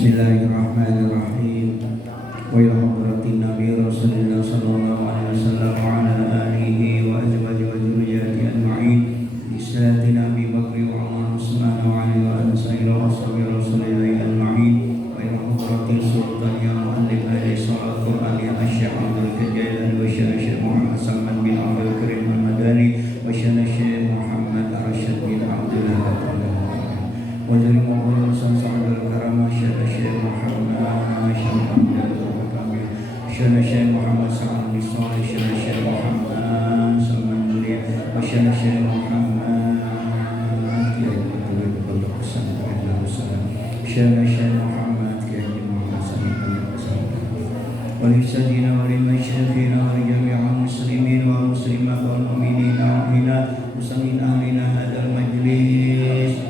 Bismillahirrahmanirrahim. Wa ila hadratin Nabi Rasulullah sallallahu alaihi wasallam wa ala alihi wa azwajihi wa dzurriyyatihi ajma'in. Bi Nabi Bakri wa Umar Utsman wa Ali wa Ansari wa ashabi Rasulillah ajma'in. Wa ila hadratil sultan ya muallim ahli salat Quran ya Syekh Abdul Qadir wa Syekh Muhammad Salman bin Abdul Karim Al-Madani wa Syekh Muhammad Arsyad bin Abdullah wa jari Muhammad Sa'adul Karam Syekh Muhammad Syekh Muhammad Sa'ad bin Salih Syekh Muhammad Salman Juri wa Syekh Muhammad Syekh Muhammad Kiai Muhammad sallallahu alaihi wasallam wa lisadina wa limasyayikhina wa jami'al muslimin wal muslimat wal mu'minina wal mu'minat muslimin ahlina hadzal majlis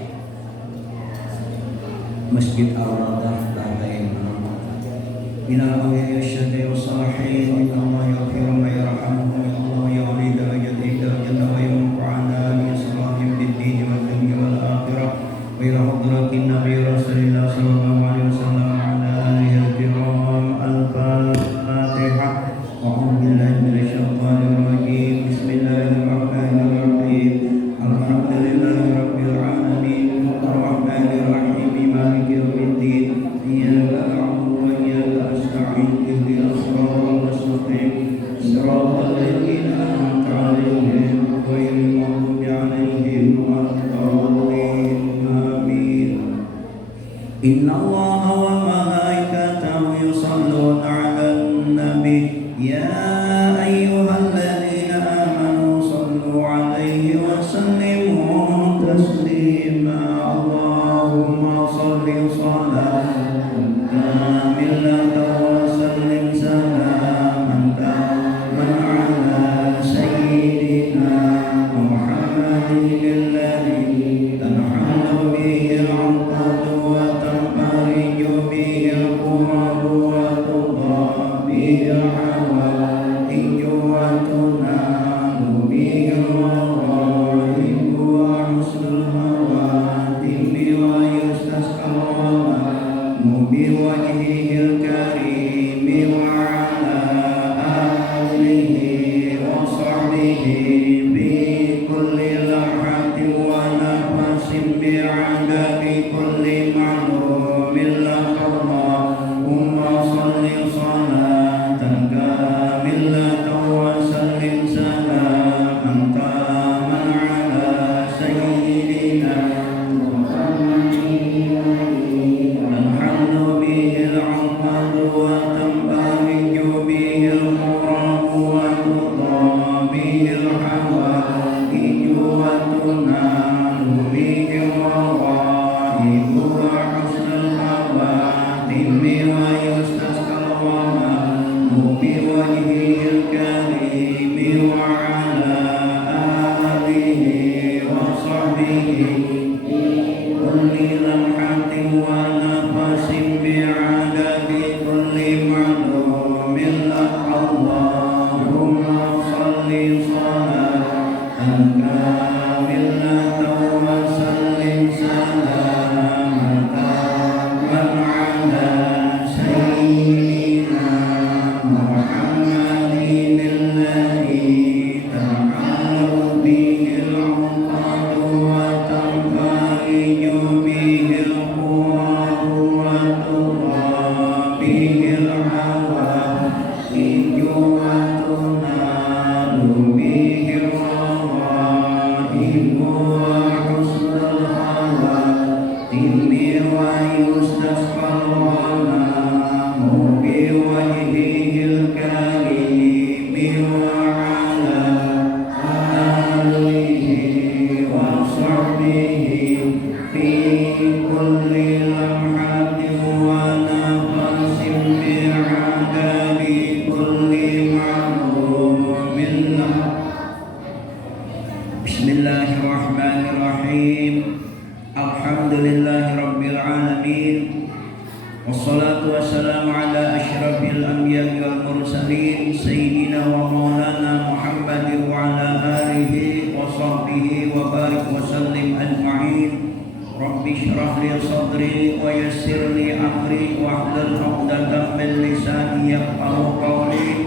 Masjid Al-Radah Tabain Inna Allah yashhadu as-salihin inna Allah yaghfiru ma yarhamu ya Allah ya ali darajati darajata wa yunfa'ana bi salihim bid-din wal dunya wal akhirah wa ila hadratin nabi Rasulillah sallallahu alaihi wasallam wa ala alihi al-kiram al-Fatihah wa a'udzu billahi minasy syaithanir rajim bismillahirrahmanirrahim alhamdulillahi rabbil alamin arrahmanir rahim maliki yaumiddin iyyaka na'budu wa iyyaka nasta'in ihdinas siratal mustaqim siratal ladzina an'amta 'alaihim ghairil maghdubi 'alaihim waladdallin amin. Inna Allaha wa malaikatahu yusholluna 'alan nabi ya ayyuhalladzina amanu shallu 'alaihi wa sallimu taslima. Allahumma shalli shalatan kamilatan wa sallim salaman taman 'ala sayyidina Muhammadin alladhi tanhalu bihi al-'uqad wa tanfariju bihi al-kurab wa tuqa bihi al-hawaij wa tunalu bihi al-mawahib wa husnul khawatim wa yustasqa al-ghamam biwajhihil karim wa ala alihi wa sahbihi bi kulli lamhatin wa nafasin bi'adadi kulli ma'lumin Allahumma shalli salatan kamilatan wa sallim salaman taman 'ala sayyidina Muhammadin tanhalu bihil 'uqad wa tanfariju bihil kurab wa tuqa bihil hawaij wa tunalu bihil mawahib wa husnul khawatim wa yustasqa al-ghamam biwajhihil karim wa ala alihi wa sahbihi kulli lamhatin wa nafasin bi'adadi kulli ma'lumin Allahumma shalli salatan kamilatan wa sallim salaman taman 'ala sayyidina Muhammadin alladhi tanhalu bihi al-'uqad wa tanfariju bihi al-kurab wa tuqa bihi al-hawaij wa tunalu bihi al-mawahib wa husnul khawatim wa yustasqa al-ghamam biwajhihil karim wa ala alihi wa sahbihi fi kulli lamhatin wa nafasin bi'adadi kulli ma'lumin. Bismillahirrahmanirrahim. Alhamdulillahi rabbil alamin. Wassalatu wassalamu ala asyrafil anbiya'i wal mursalin sayyidina wa maulana Muhammadin wa ala alihi wa sahbihi wa barik wa sallim ajma'in. Rabbi shrah li sadri wa yassir li amri wahlul 'uqdatam min lisani yafqahu qawli.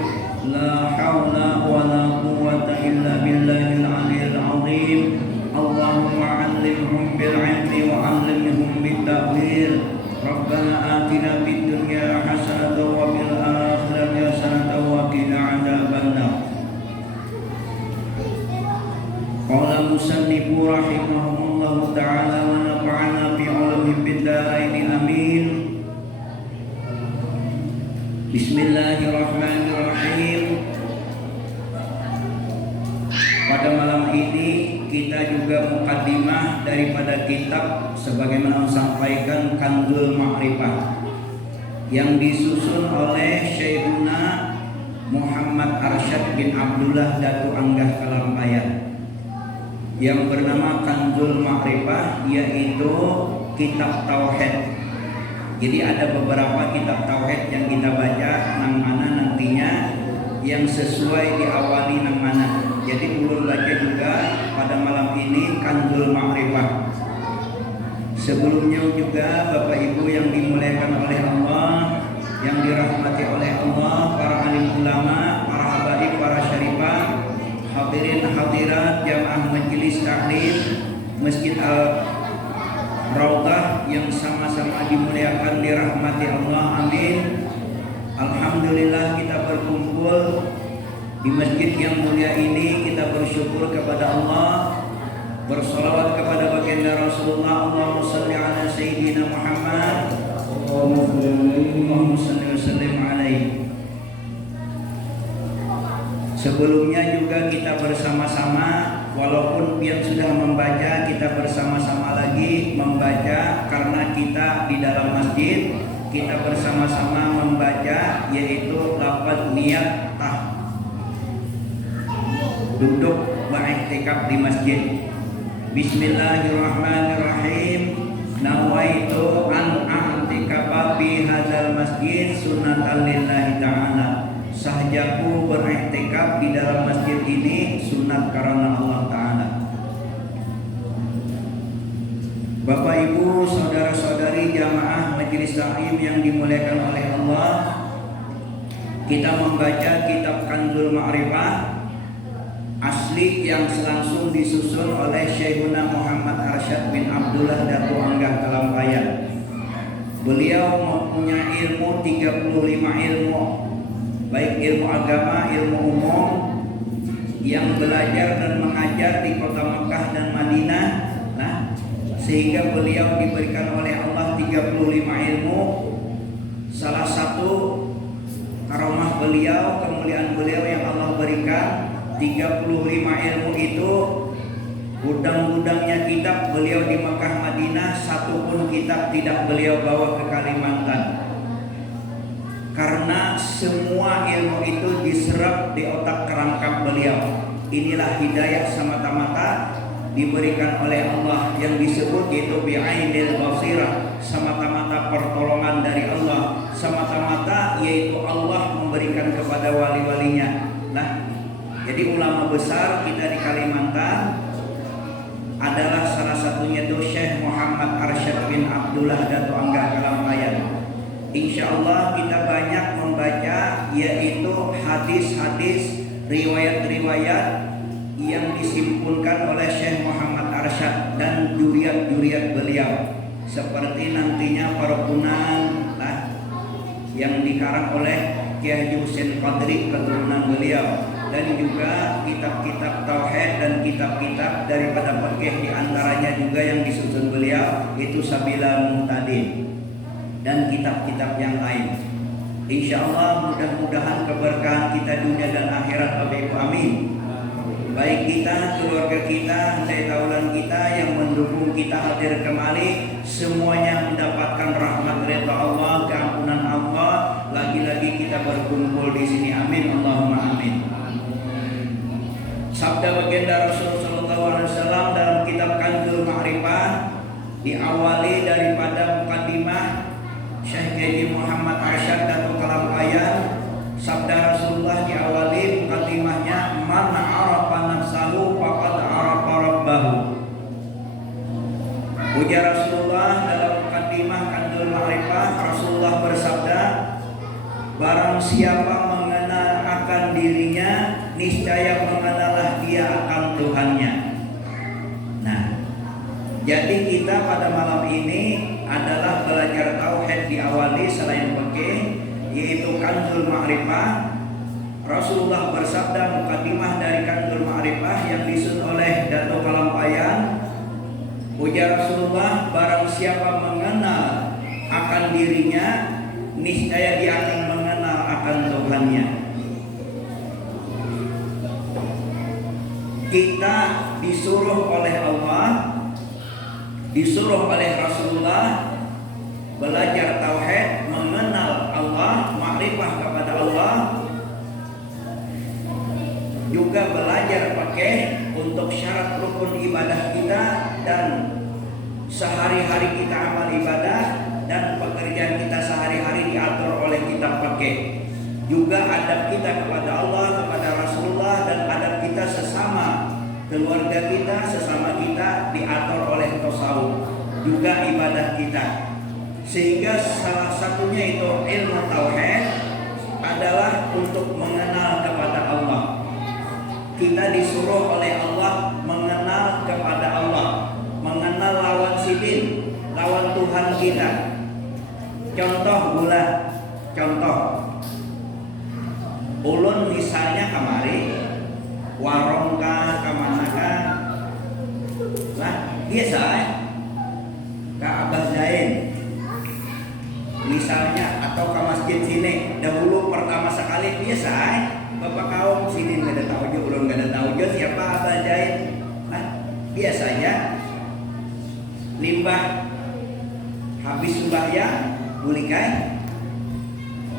La haula wa la quwwata illa billahil 'aliyyil 'azim. Allahumma 'allimhum bil 'ilmi wa 'allimhum bit ta'wil. Rabbana atina fid dunya hasanatan wa fil akhirati hasanatan wa qina 'adzabannar. Qala musannifu rahimahullahu ta'ala wa nafa'ana bi 'ulumihi fid dharain amin. Bismillahirrahmanirrahim. Pada malam ini kita juga mukaddimah daripada kitab sebagaimana disampaikan Kanzul Ma'rifah yang disusun oleh Syekhuna Muhammad Arsyad bin Abdullah Datu Anggah Kalampayan yang bernama Kanzul Ma'rifah, yaitu kitab tauhid. Jadi ada beberapa kitab tauhid yang kita baca nang mana nantinya yang sesuai diawali nang mana. Jadi ulun baca juga pada malam ini Kanzul Ma'rifah. Sebelumnya juga Bapak Ibu yang dimuliakan oleh Allah, yang dirahmati oleh Allah, para alim ulama, para habaib, para syarifah, hadirin hadirat jamaah majelis taklim Masjid Al-Raudhah yang sama-sama dimuliakan dirahmati Allah, amin. Alhamdulillah kita berkumpul di masjid yang mulia ini. Kita bersyukur kepada Allah, bersolawat kepada baginda Rasulullah. Allahumma shalli ala sayyidina Muhammad, Allahumma shalli wa sallim alaihi. Sebelumnya juga kita bersama-sama, walaupun yang sudah membaca, kita bersama-sama lagi membaca karena kita di dalam masjid. Kita bersama-sama membaca yaitu lafaz niat duduk beriktikaf di masjid. Bismillahirrahmanirrahim. Nawaitu an a'tikafa fi hadzal masjid sunnatan lillahi ta'ala. Sahjaku beriktikaf di dalam masjid ini sunat karena Allah Ta'ala. Bapak Ibu, saudara-saudari jamaah majelis taklim yang dimuliakan oleh Allah, kita membaca kitab Kanzul Ma'rifah asli yang langsung disusun oleh Syekhuna Muhammad Arsyad bin Abdullah Datu Anggah Kalampayan. Beliau mempunyai ilmu 35 ilmu, baik ilmu agama, ilmu umum, yang belajar dan mengajar di kota Mekah dan Madinah. Sehingga beliau diberikan oleh Allah 35 ilmu. Salah satu karomah beliau, kemuliaan beliau yang Allah berikan, 35 ilmu itu gudang-gudangnya kitab beliau di Mekah Madinah, satu pun kitab tidak beliau bawa ke Kalimantan. Karena semua ilmu itu diserap di otak kerangkap beliau. Inilah hidayah semata-mata diberikan oleh Allah yang disebut yaitu bi'ainil basirah, semata-mata pertolongan dari Allah, semata-mata yaitu Allah memberikan kepada wali-walinya. Jadi ulama besar kita di Kalimantan adalah salah satunya itu Syekh Muhammad Arsyad bin Abdullah Datu Anggah Kalampayan. Insya Allah kita banyak membaca yaitu hadis-hadis, riwayat-riwayat yang disimpunkan oleh Syekh Muhammad Arsyad dan juriat-juriat beliau, seperti nantinya Perkunan yang dikarang oleh Kiai Husain Qadri keturunan beliau, dan juga kitab-kitab tauhid dan kitab-kitab daripada fikih, diantaranya juga yang disusun beliau itu Sabila Muhtadin dan kitab-kitab yang lain. Insya Allah mudah-mudahan keberkahan kita dunia dan akhirat, Bapak Ibu, amin. Baik kita, keluarga kita, handai taulan kita yang mendukung kita hadir kembali, semuanya mendapatkan rahmat ridha Allah, keampunan Allah. Lagi-lagi kita berkumpul di sini, amin, Allahumma amin. Sabda baginda Rasulullah SAW dalam kitab Kanzul Ma'rifah diawali daripada mukadimah Syekh Haji Muhammad Arsyad Datu Kalampayan. Sabda Rasulullah diawali mukadimahnya, man arafa nafsahu faqad arafa rabbahu. Ujar Rasulullah Barang siapa mengenal akan dirinya, niscaya mengenallah dia akan Tuhannya. Nah, jadi kita pada malam ini adalah belajar tauhid diawali selain fikih, yaitu Kanzul Ma'rifah. Rasulullah bersabda mukadimah dari Kanzul Ma'rifah yang disusun oleh Dato' Kalampayan. Ujar Rasulullah, barang siapa mengenal akan dirinya, niscaya dia akan mengenal akan Tuhannya. Kita disuruh oleh Allah, disuruh oleh Rasulullah belajar tauhid, mengenal Allah, makrifah kepada Allah, juga belajar pakai untuk syarat rukun ibadah kita dan sehari-hari kita amal ibadah dan pekerjaan kita sehari-hari diatur oleh kitab pakai. Juga adab kita kepada Allah, kepada Rasulullah, dan adab kita sesama keluarga kita, sesama kita diatur oleh tasawuf. Juga ibadah kita. Sehingga salah satunya itu ilmu tauhid adalah untuk mengenal kepada Allah. Kita disuruh oleh Allah mengenal kepada Allah, mengenal lawan sidin, lawan Tuhan kita. Contoh gula, contoh ulun misalnya kamari warung ka kamana ka lah biasa ka Abah Zain misalnya, atau ke masjid sini dahulu pertama sekali biasa bapak kaum sini nggak ada tahu juga, ulun nggak ada tahu juga siapa Abah Zain. Nah, biasanya limbah habis sembahyang bulikai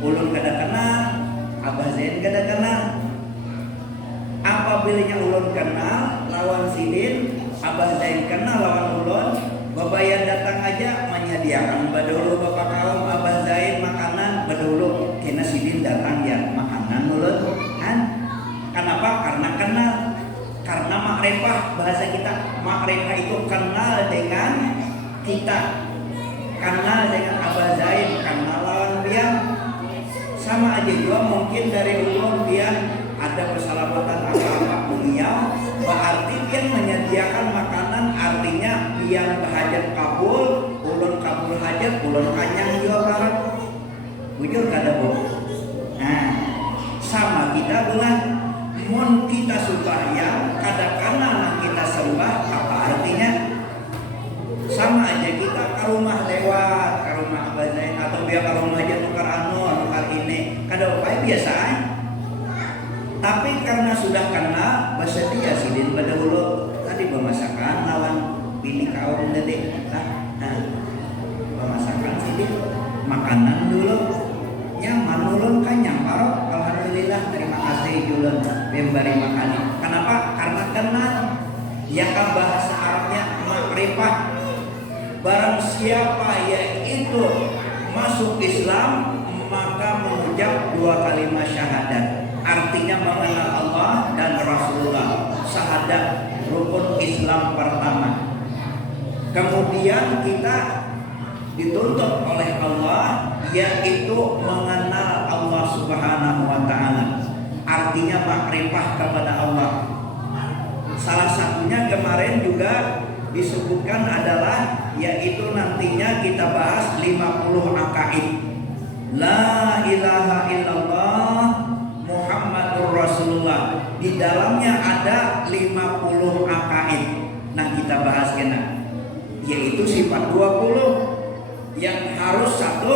ulun kada kenal, Abah Zain kada kenal. Apabila ulun kenal lawan sidin, Abah Zain kenal lawan ulun, babayan datang aja menyediakan badulu bapak kaum Abah Zain makanan badulu, kena sidin datang ya makanan ulun kan. Kenapa? Karena kenal, karena makrifah. Bahasa kita makrifah itu kenal dengan kita, kenal dengan Abah Zain, kenal lawan dia. Sama aja juga mungkin dari ulun dia ada persahabatan apa-apa beliau, berarti dia menyediakan makanan, artinya dia berhajat kabul, ulun kabul hajat, ulun kanyang juga barang. Bujur kada bu. Nah, sama kita bulan, mun kita sembahyang, kadang-kadang kita sembah, apa artinya? Sama aja kita ke rumah lewat, ke rumah Abah Zain, atau biar ke rumah aja tukar tukar ini, kada apa biasa. Tapi karena sudah kenal, bersedia sidin pada dulu tadi pemasakan lawan pilih kaum tadi, nah pemasakan sidin makanan dulu, nyaman ulun kanyang parok, alhamdulillah terima kasih julun memberi makan. Kenapa? Karena kenal, ya kan bahasa Arabnya makrifah. Barang siapa yaitu masuk Islam maka mengucap 2 kalimat syahadat, artinya mengenal Allah dan Rasulullah, syahadat rukun Islam pertama. Kemudian kita dituntut oleh Allah yaitu mengenal Allah Subhanahu wa taala, artinya makrifah kepada Allah. Salah satunya kemarin juga disebutkan adalah yaitu nantinya kita bahas 50 akaid. La ilaha illallah Muhammadur Rasulullah. Di dalamnya ada 50 akaid. Nah, kita bahas kena, yaitu sifat 20 yang harus 1,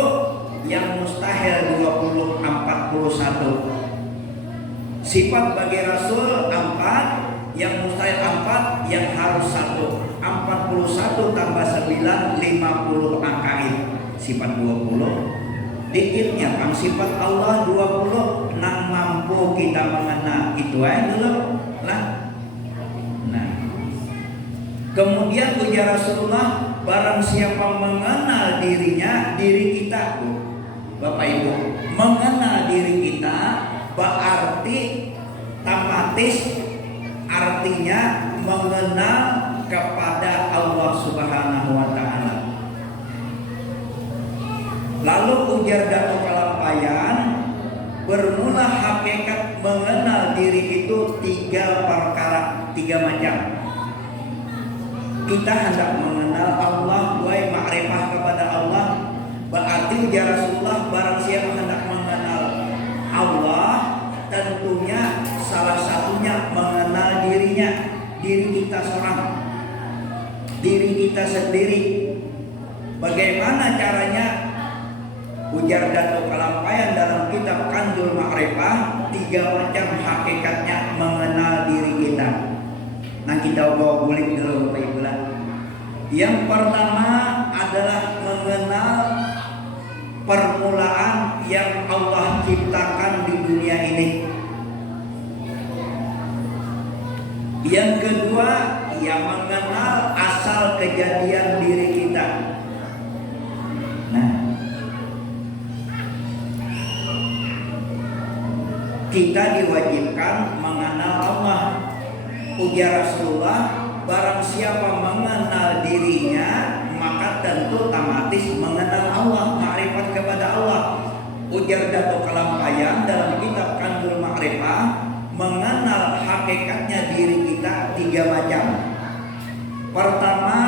yang mustahil 20, 41. Sifat bagi Rasul 4, yang mustahil 4, yang harus 1. 41 tambah 9, 50 akaid. Sifat 20 dikitnya kan sifat Allah 20 nang mampu kita mengenal itu aja dulu lah. Nah, kemudian ujar Rasulullah, barang siapa mengenal dirinya, diri kita, Bapak Ibu, mengenal diri kita berarti tamatis, artinya mengenal kepada Allah Subhanahu wa taala. Lalu ujar Dato' Kalampayan, Bermula hakikat mengenal diri itu 3 perkara, 3 macam. Kita hendak mengenal Allah, wahai ma'rifah kepada Allah. Berarti ya Rasulullah, barang siapa hendak mengenal Allah, tentunya salah satunya mengenal dirinya, diri kita seorang, diri kita sendiri. Bagaimana caranya? Ujar Datuk Kalampayan dalam kitab Kanzul Ma'rifah, 3 macam hakikatnya mengenal diri kita. Nah, kita bawa bulik dulu Bapak Ibu. Yang pertama adalah mengenal permulaan yang Allah ciptakan di dunia ini. Yang kedua, yang mengenal asal kejadian diri kita. Nah, kita diwajibkan mengenal Allah. Ujar Rasulullah, barang siapa mengenal dirinya, maka tentu otomatis mengenal Allah, ma'rifat kepada Allah. Ujar Datuk Kalampayan dalam kitab Kanzul Ma'rifah, mengenal hakikatnya diri kita 3 macam. Pertama,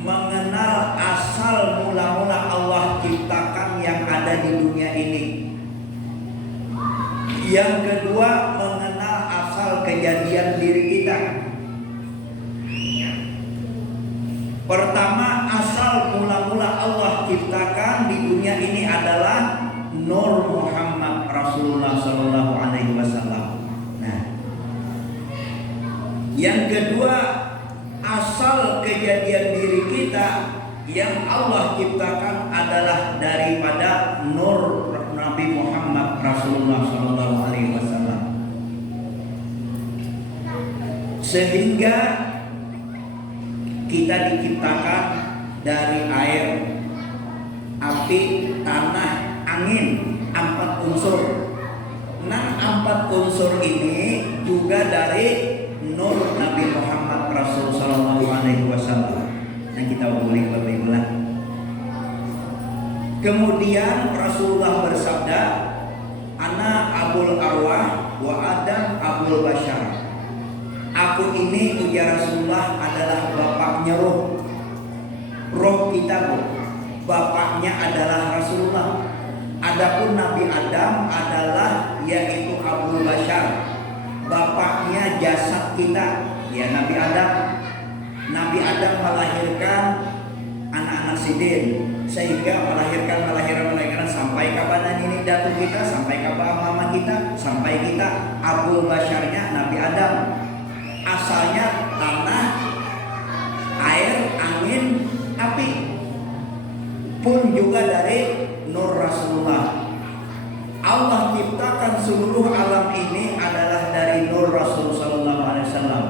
mengenal asal mula-mula Allah ciptakan yang ada di dunia ini. Yang kedua, mengenal asal kejadian diri kita. Pertama, asal mula-mula Allah ciptakan di dunia ini adalah Nur Muhammad Rasulullah Sallallahu Alaihi Wasallam. Nah, yang kedua, asal kejadian diri kita yang Allah ciptakan adalah daripada Nur Nabi Muhammad Rasulullah Sallallahu Alaihi Wasallam. Sehingga kita diciptakan dari air, api, tanah, angin, 4 unsur. Nah, 4 unsur ini juga dari Nur Nabi Muhammad Rasul Sallallahu Alaihi Wasallam. Nah, kita boleh berbeda. Kemudian Rasulullah bersabda, "Ana Abul Arwah wa Adam Abul Bashar." Aku ini, ujar Rasulullah, adalah bapaknya roh. Roh kita, bapaknya adalah Rasulullah. Adapun Nabi Adam adalah yaitu Abul Bashar, bapaknya jasad kita, ya Nabi Adam. Nabi Adam melahirkan anak-anak sidin, sehingga melahirkan sampai kapan ini datuk kita, sampai kapan mama kita, sampai kita Abul Basharnya Nabi Adam. Asalnya tanah, air, angin, api, pun juga dari Nur Rasulullah. Allah ciptakan seluruh alam ini adalah dari Nur Rasul Sallallahu Alaihi Wasallam.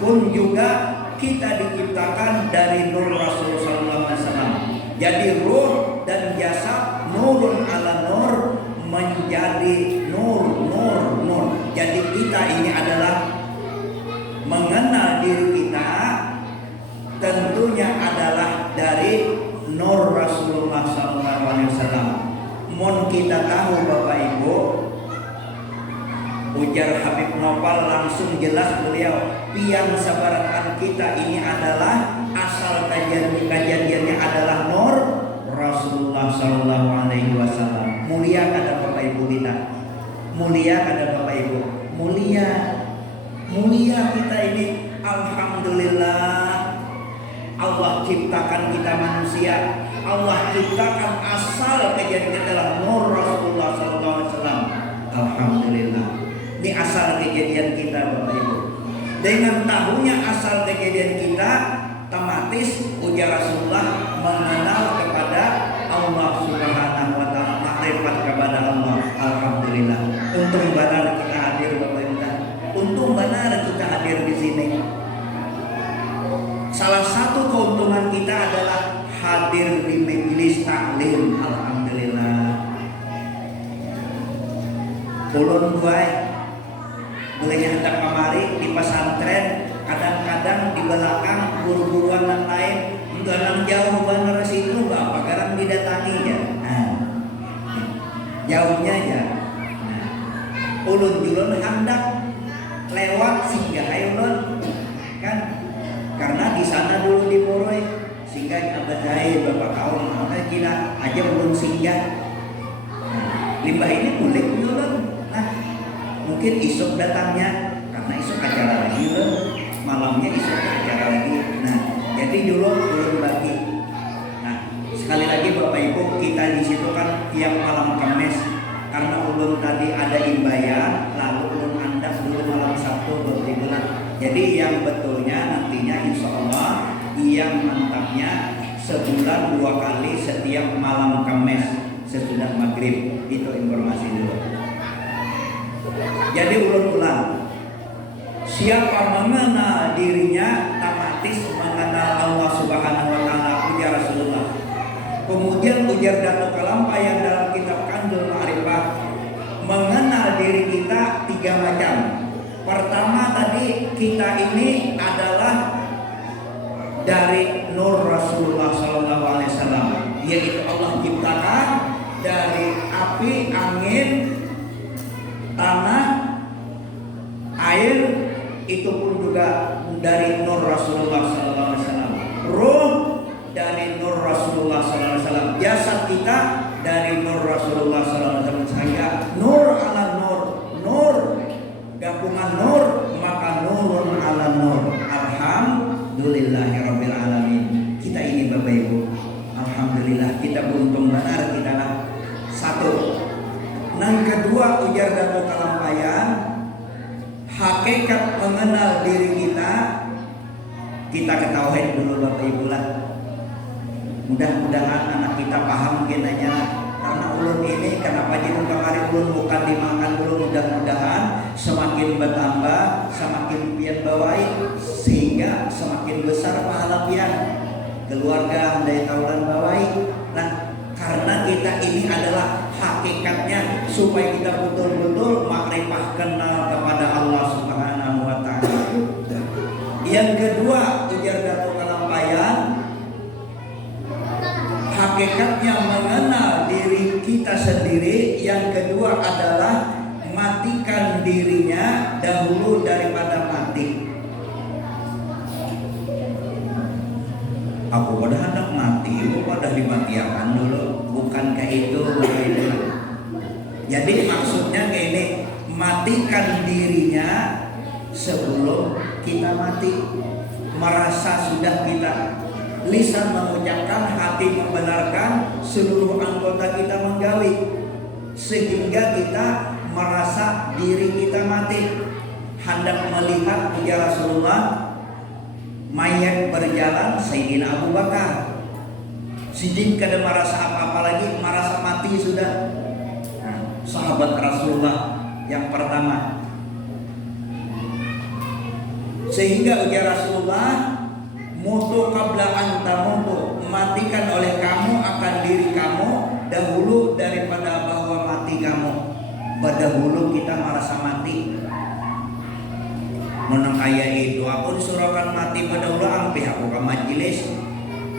Pun juga kita diciptakan dari Nur Rasul Sallallahu Alaihi Wasallam. Jadi ruh dan jasad nurun ala nur menjadi nur. Jadi kita ini adalah mengenal diri kita tentunya adalah dari Nur Rasulullah SAW. Mohon kita tahu Bapak Ibu, ujar Habib Nopal langsung jelas beliau, pian sabaratan kita ini adalah asal kejadiannya adalah Nur Rasulullah SAW. Mulia kata Bapak Ibu kita, mulia kata Bapak Ibu, mulia kita ini. Alhamdulillah, Allah ciptakan kita manusia. Allah ciptakan asal kejadian adalah Nur Rasulullah SAW. Alhamdulillah, ini asal kejadian kita Bapak Ibu. Dengan tahunya asal kejadian kita, otomatis ujar Rasulullah mengenal kepada Allah Subhanahu wa Ta'ala, makrifat kepada Allah. Alhamdulillah. Untung benar kita hadir Bapak Ibu. Untung benar kita hadir di sini. Salah satu keuntungan kita adalah hadir di majelis taklim. Alhamdulillah. Ulun baik boleh hendak kemari di pesantren, kadang-kadang di belakang guru-guruan yang lain enggak jauh benar situ Bapak, kadang didatangi ya. Nah, jauhnya ya. Nah, ulun julun hendak lewat singgah ulun kan, karena di sana dulu di Moroy singgah abad jahil bapak kaum, maka kira aja ulun singgah. Limbah ini mulik ulun. Nah, mungkin isuk datangnya karena isuk acara lagi ulun, malamnya isuk acara lagi. Nah, jadi dulu ulun bagi. Nah, sekali lagi Bapak Ibu, kita di situ kan tiap malam Kamis karena ulun tadi ada imbayan, lalu ulun andak dulu malam Sabtu berbulan. Jadi yang betulnya nantinya insya Allah yang mantapnya sebulan 2 kali setiap malam Kamis sesudah maghrib. Itu informasi dulu. Jadi ulang-ulang, siapa mengenal dirinya otomatis mengenal Allah Subhanahu wa taala, ujar Rasulullah. Kemudian ujar Datuk Kalampayan dalam kitab Kanzul Ma'rifah, mengenal diri kita 3 macam. Pertama tadi, kita ini adalah dari nur Rasulullah sallallahu alaihi wasallam, yaitu Allah ciptakan dari api, angin, tanah, air, itu pun juga dari nur Rasulullah sallallahu alaihi wasallam. Ruh dari nur Rasulullah sallallahu alaihi wasallam. Jasad kita dari nur Rasulullah sallallahu alaihi wasallam. Sehingga nur ala nur, nur gabungan nur, maka nurun ala nur. Alhamdulillahirabbil alamin. Kita ini Bapak Ibu, alhamdulillah kita beruntung benar kita lah. Satu. Yang kedua, ujar Datuk Kalampayan, hakikat mengenal diri kita ketahui dulu Bapak Ibu lah. Mudah-mudahan anak kita paham mungkin aja, karena ulun ini kenapa jadi kemarin ulun bukan dimakan dulu, mudah-mudahan semakin bertambah, semakin pian bawai, sehingga semakin besar pahala pian keluarga dari taulan bawai. Nah, karena kita ini adalah hakikatnya supaya kita betul-betul makrifah kenal kepada Allah Subhanahu wa taala. Yang kedua, ujar Datuk Kalampayan, hakikatnya mengenal diri kita sendiri. Yang kedua adalah matikan dirinya dahulu daripada mati. Aku pada hendak mati, aku pada dimatiakan dulu, bukankah itu? Jadi maksudnya kayak ini, matikan dirinya sebelum kita mati. Merasa sudah kita lisan mengucapkan, hati membenarkan, seluruh anggota kita menggawi, sehingga kita merasa diri kita mati. Hendak melihat ya Rasulullah, mayat berjalan Sayyidina Abu Bakar. Sidin kada merasa apa-apa lagi, merasa mati sudah. Nah, sahabat Rasulullah yang pertama. Sehingga ujar Rasulullah, mutu qabla anta mutu, matikan oleh kamu akan diri kamu dahulu daripada bahwa mati kamu. Dahulu kita merasa mati. Menang ayah itu aku disuruhkan mati pada ulang pihak bukan majelis,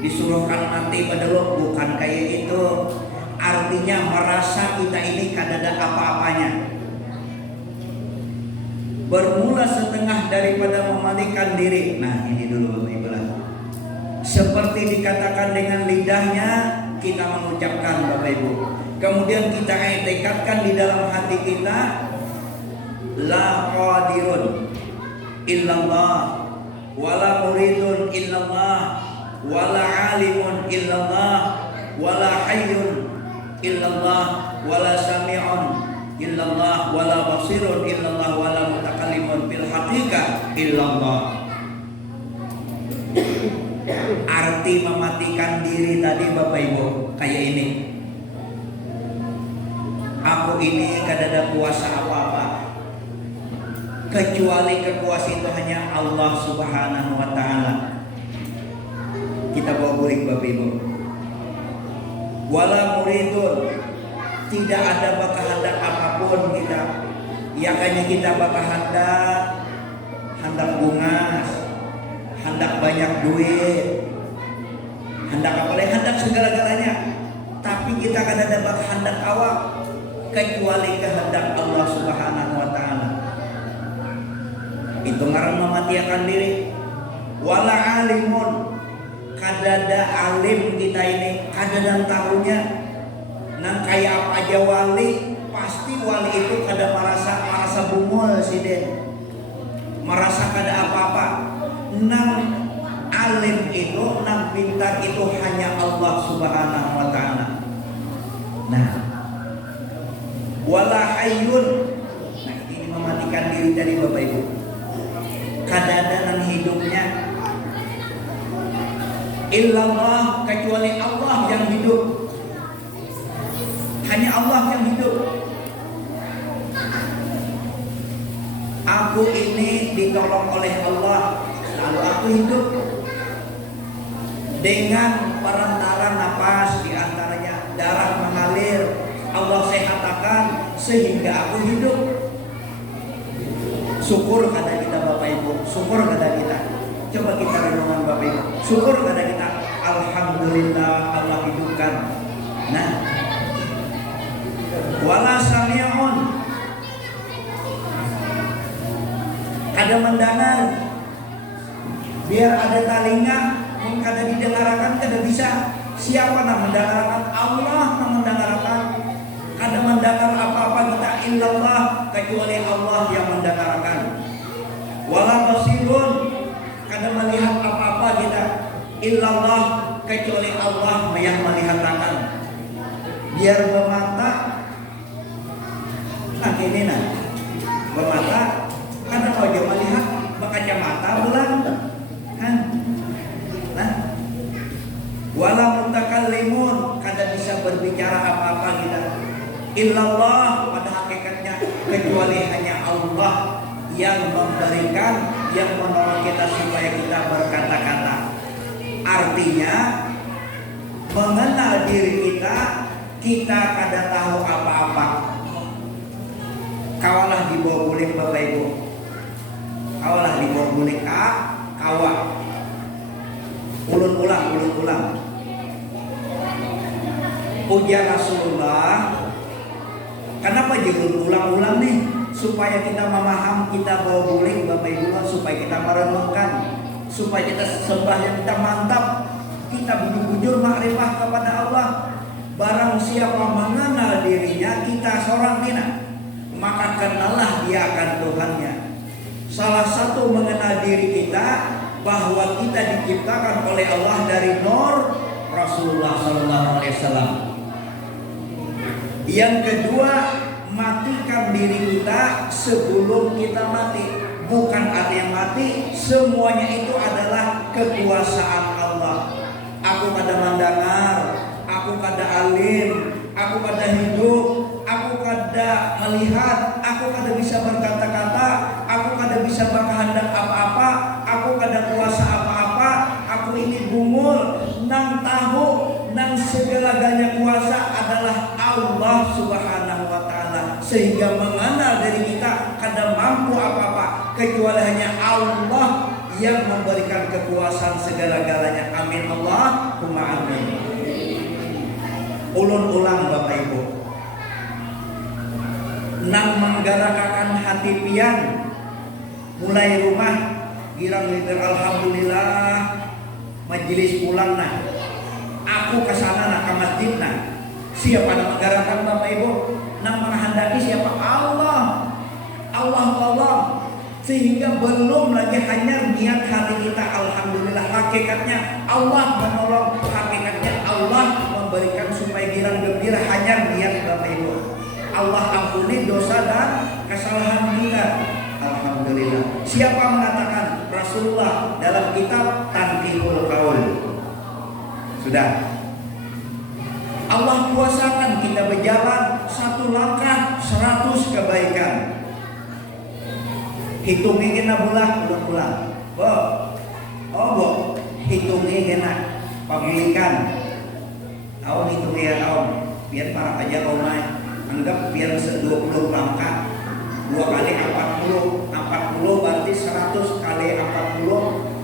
disuruhkan mati pada lo bukan kayak itu. Artinya merasa kita ini kada ada apa-apanya. Bermula setengah daripada mematikan diri. Nah ini dulu Bapak Ibu. Seperti dikatakan dengan lidahnya kita mengucapkan Bapak Ibu. Kemudian kita etikatkan di dalam hati kita, la qadirun illallah, wala muridun illallah, wala alimun illallah, wala hayyun illallah, wala sami'un illallah, wala basirun illallah, wala mutakallimun bil haqiqah illallah. Arti mematikan diri tadi Bapak Ibu kayak ini. Aku ini kada ada kuasa apa-apa, kecuali kekuasaan itu hanya Allah Subhanahu wa taala. Kita bawa burik Bapak Ibu. Wala muridun, tidak ada kehendak apapun kita. Ya kayaknya kita hendak bunga, hendak banyak duit, hendak apa lagi, hendak segala-galanya. Tapi kita kan ada hendak awak. kecuali kehendak Allah Subhanahu wa taala. Itu ngaran mematiakan diri. Wala alimun, kadada alim kita ini kadada tahunya nang kayak apa aja wali, pasti wali itu kada merasa bungul sih den, merasa kada apa-apa. Nang alim itu, nang pintar itu hanya Allah Subhanahu wa taala. Nah, wala hayyun, nah ini mematikan diri dari Bapak Ibu. Kadada nang hidupnya illallah, kecuali Allah yang hidup. Hanya Allah yang hidup. Aku ini ditolong oleh Allah, lalu aku hidup dengan perantara napas, di antaranya darah mengalir, Allah sehatakan sehingga aku hidup. Syukur kata kita Bapak Ibu, syukur kata kita. Coba kita renungan Bapak Ibu, syukur kata kita. Alhamdulillah Allah hidupkan. Nah, wala sami'un, kada mendengar. Biar ada telinga, kada didengarkan, kada bisa. Siapa yang mendengarkan? Allah yang mendengarkan. Kada mendengar apa-apa kita illallah, kecuali Allah yang mendengarkan. Wala basirun, kada melihat apa-apa kita illallah, kecuali Allah yang melihatkan. Biar bermata, nah ini nah, bermata, kada kau jauh melihat, berkacamata bulan, kan? Nah, wala mutakallimun, kada bisa berbicara apa-apa kita illallah, pada hakikatnya kecuali hanya Allah yang memberikan, yang menolong kita supaya kita berkata-kata. Artinya mengenal diri kita, kita kada tahu apa-apa. Kawalah di bawah bulik Bapak Ibu, kawalah di bawah bulik kawa. Ulun-ulang. Ujar Rasulullah, kenapa jadi ulang-ulang nih? Supaya kita memaham, kita bawa bulik Bapak Ibu, supaya kita merenungkan, supaya kita sembah yang kita mantap, kita bujur-bujur makrifah kepada Allah. Barang siapa mengenal dirinya, kita seorang tidak, maka kenallah dia akan Tuhannya. Salah satu mengenal diri kita, bahwa kita diciptakan oleh Allah dari nur Rasulullah SAW. Yang kedua, matikan diri kita sebelum kita mati. Bukan ada yang mati, semuanya itu adalah kekuasaan Allah. Aku kada mendengar, aku kada alim, aku kada hidup, aku kada melihat, aku kada bisa berkata-kata, aku kada bisa berkehendak apa-apa, aku kada kuasa apa-apa, aku ini bungul, nang tahu, nang segala-galanya kuasa adalah Allah Subhanahu wa taala. Sehingga mengenal dari kita kada mampu apa-apa, kecuali hanya Allah yang memberikan kekuasaan segala-galanya. Amin Allahumma amin. Ulun-ulang Bapak Ibu, nang menggarakakan hati pian mulai rumah girang liter alhamdulillah majelis pulang nah, aku kesana nah ke masjid nah. Siapa yang menggerakkan Bapak Ibu? Nang menghendaki siapa? Allah tolong. Sehingga belum lagi hanya niat hati kita, alhamdulillah, hakikatnya Allah menolong, hakikatnya Allah memberikan supaya girang gembira, hanya niat Bapak Ibu. Allah ampuni dosa dan kesalahan kita. Alhamdulillah. Siapa mengatakan? Rasulullah dalam kitab Tanqihul Qaul. Sudah. Allah kuasakan kita berjalan satu langkah 100 kebaikan. Hitungi kena bulan. Bo, hitungi kena pemilikan. Tahun hitungi ya tahun. Biar para aja kau naik. Anggap biar 20 langkah. 2 kali 40 berarti 100 kali 40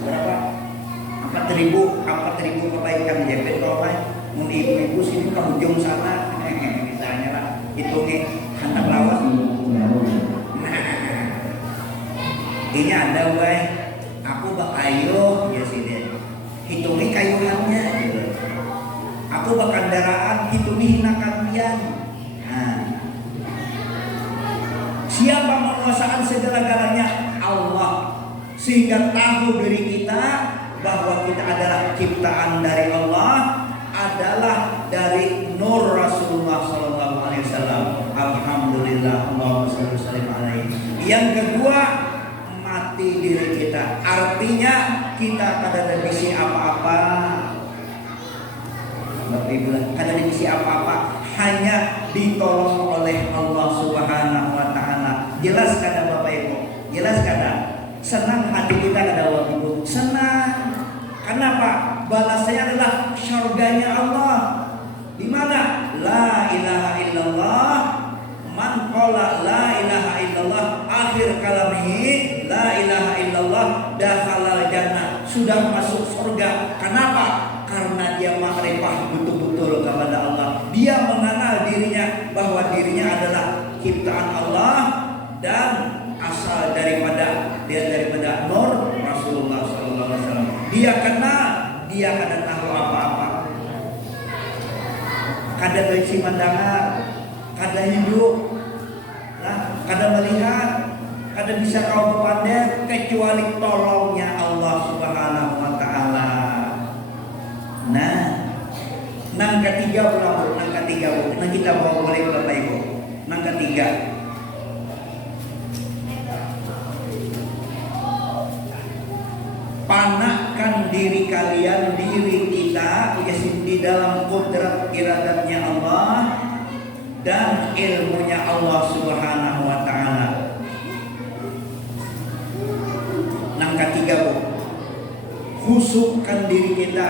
berapa? 4.000 kebaikan. Jadi kalau naik, mau ibu-ibu sini ke ujung sana, misalnya lah Hitungnya anak lawas. Ini ada way, aku bak ayo ya sih dia. Hitungi kayuhannya gitu. Aku bak kendaraan, hitungi hinakan pian. Nah. Siapa menguasakan segala-galanya? Allah. Sehingga tahu diri kita bahwa kita adalah ciptaan dari Allah, adalah dari nur Rasulullah sallallahu alaihi wasallam. Alhamdulillah, Allahumma shalli wa sallim alaihi. Yang kedua, mati diri kita. Artinya kita kada misi apa-apa. Bapak Ibu, kada misi apa-apa, hanya ditolong oleh Allah Subhanahu wa taala. Jelas kada Bapak Ibu? Jelas kada? Senang hati kita kada Bapak Ibu? Senang. Kenapa? Balasnya adalah syurganya Allah. Di mana? La ilaha illallah. Man qala la ilaha illallah, akhir kalamihi la ilaha illallah, dakhalal jannah, sudah masuk surga. Kenapa? Karena dia makrifah betul-betul kepada Allah. Dia mengenal dirinya bahwa dirinya adalah ciptaan Allah dan asal daripada nur Rasulullah sallallahu alaihi wasallam. Dia kenal, dia kada tahu apa-apa. Kada benci mendengar, kada hidup, nah, kada melihat, kada bisa kau berpandang kecuali tolongnya Allah Subhanahu wa taala. Nah, nang ketiga pula, nang kita bawa boleh Bapak Ibu. Nang ketiga, panakkan diri kalian, diri kita di dalam kodrat iradatnya Allah dan ilmunya Allah Subhanahu wa taala. Nang ketiga, Bu, khusukkan diri kita,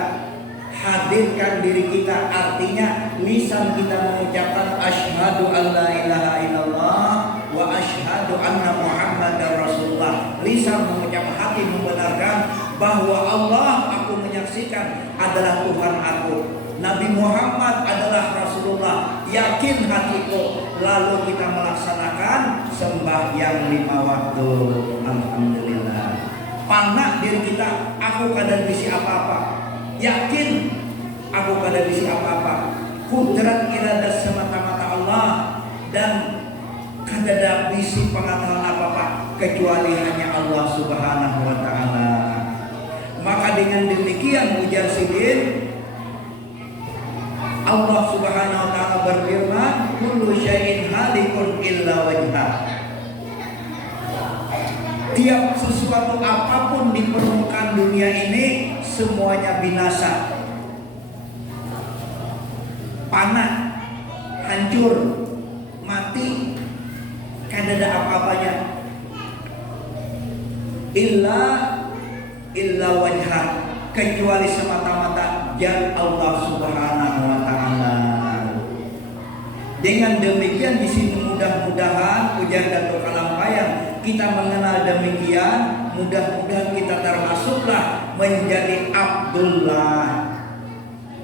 hadirkan diri kita. Artinya lisan kita mengucapkan asyhadu alla ilaha illallah wa asyhadu anna muhammadar rasulullah. Lisan mengucap, hati membenarkan bahwa Allah, aku menyaksikan, adalah Tuhan aku, Nabi Muhammad adalah Rasulullah, yakin hatiku. Lalu kita melaksanakan sembahyang 5 waktu. Alhamdulillah. Panak diri kita, aku kada bisi apa-apa. Yakin aku kada bisi apa-apa. Kudrat iradat semata-mata Allah dan kada ada bisi pengetahuan apa-apa kecuali hanya Allah Subhanahu wa taala. Maka dengan demikian ujar Sidin, Allah Subhanahu wa taala berfirman, kullu syai'in halikun illa wajhah. Tiap sesuatu apapun di permukaan dunia ini semuanya binasa, panah, hancur, mati, kada ada apa-apanya. Illa wajhah, kecuali semata-mata jat Allah Subhanahu wa taala. Dengan demikian di sini mudah-mudahan ujar Datuk Kalampayan kita mengenal demikian, mudah-mudahan kita termasuklah menjadi Abdullah.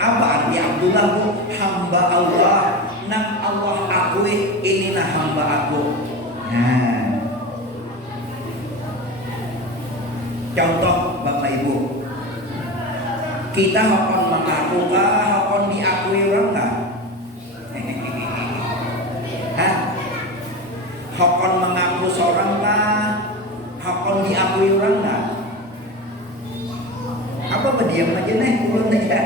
Apa arti Abdullah, Bu? Hamba Allah. Nang Allah akui, inilah hamba aku. Nah, contoh Bapak Ibu, kita hakon mengaku kah, hakon diakui orang kah? Hakon mengaku seorang kah, hakon diakui orang kah? Apa berdiam aja nih, ulun aja.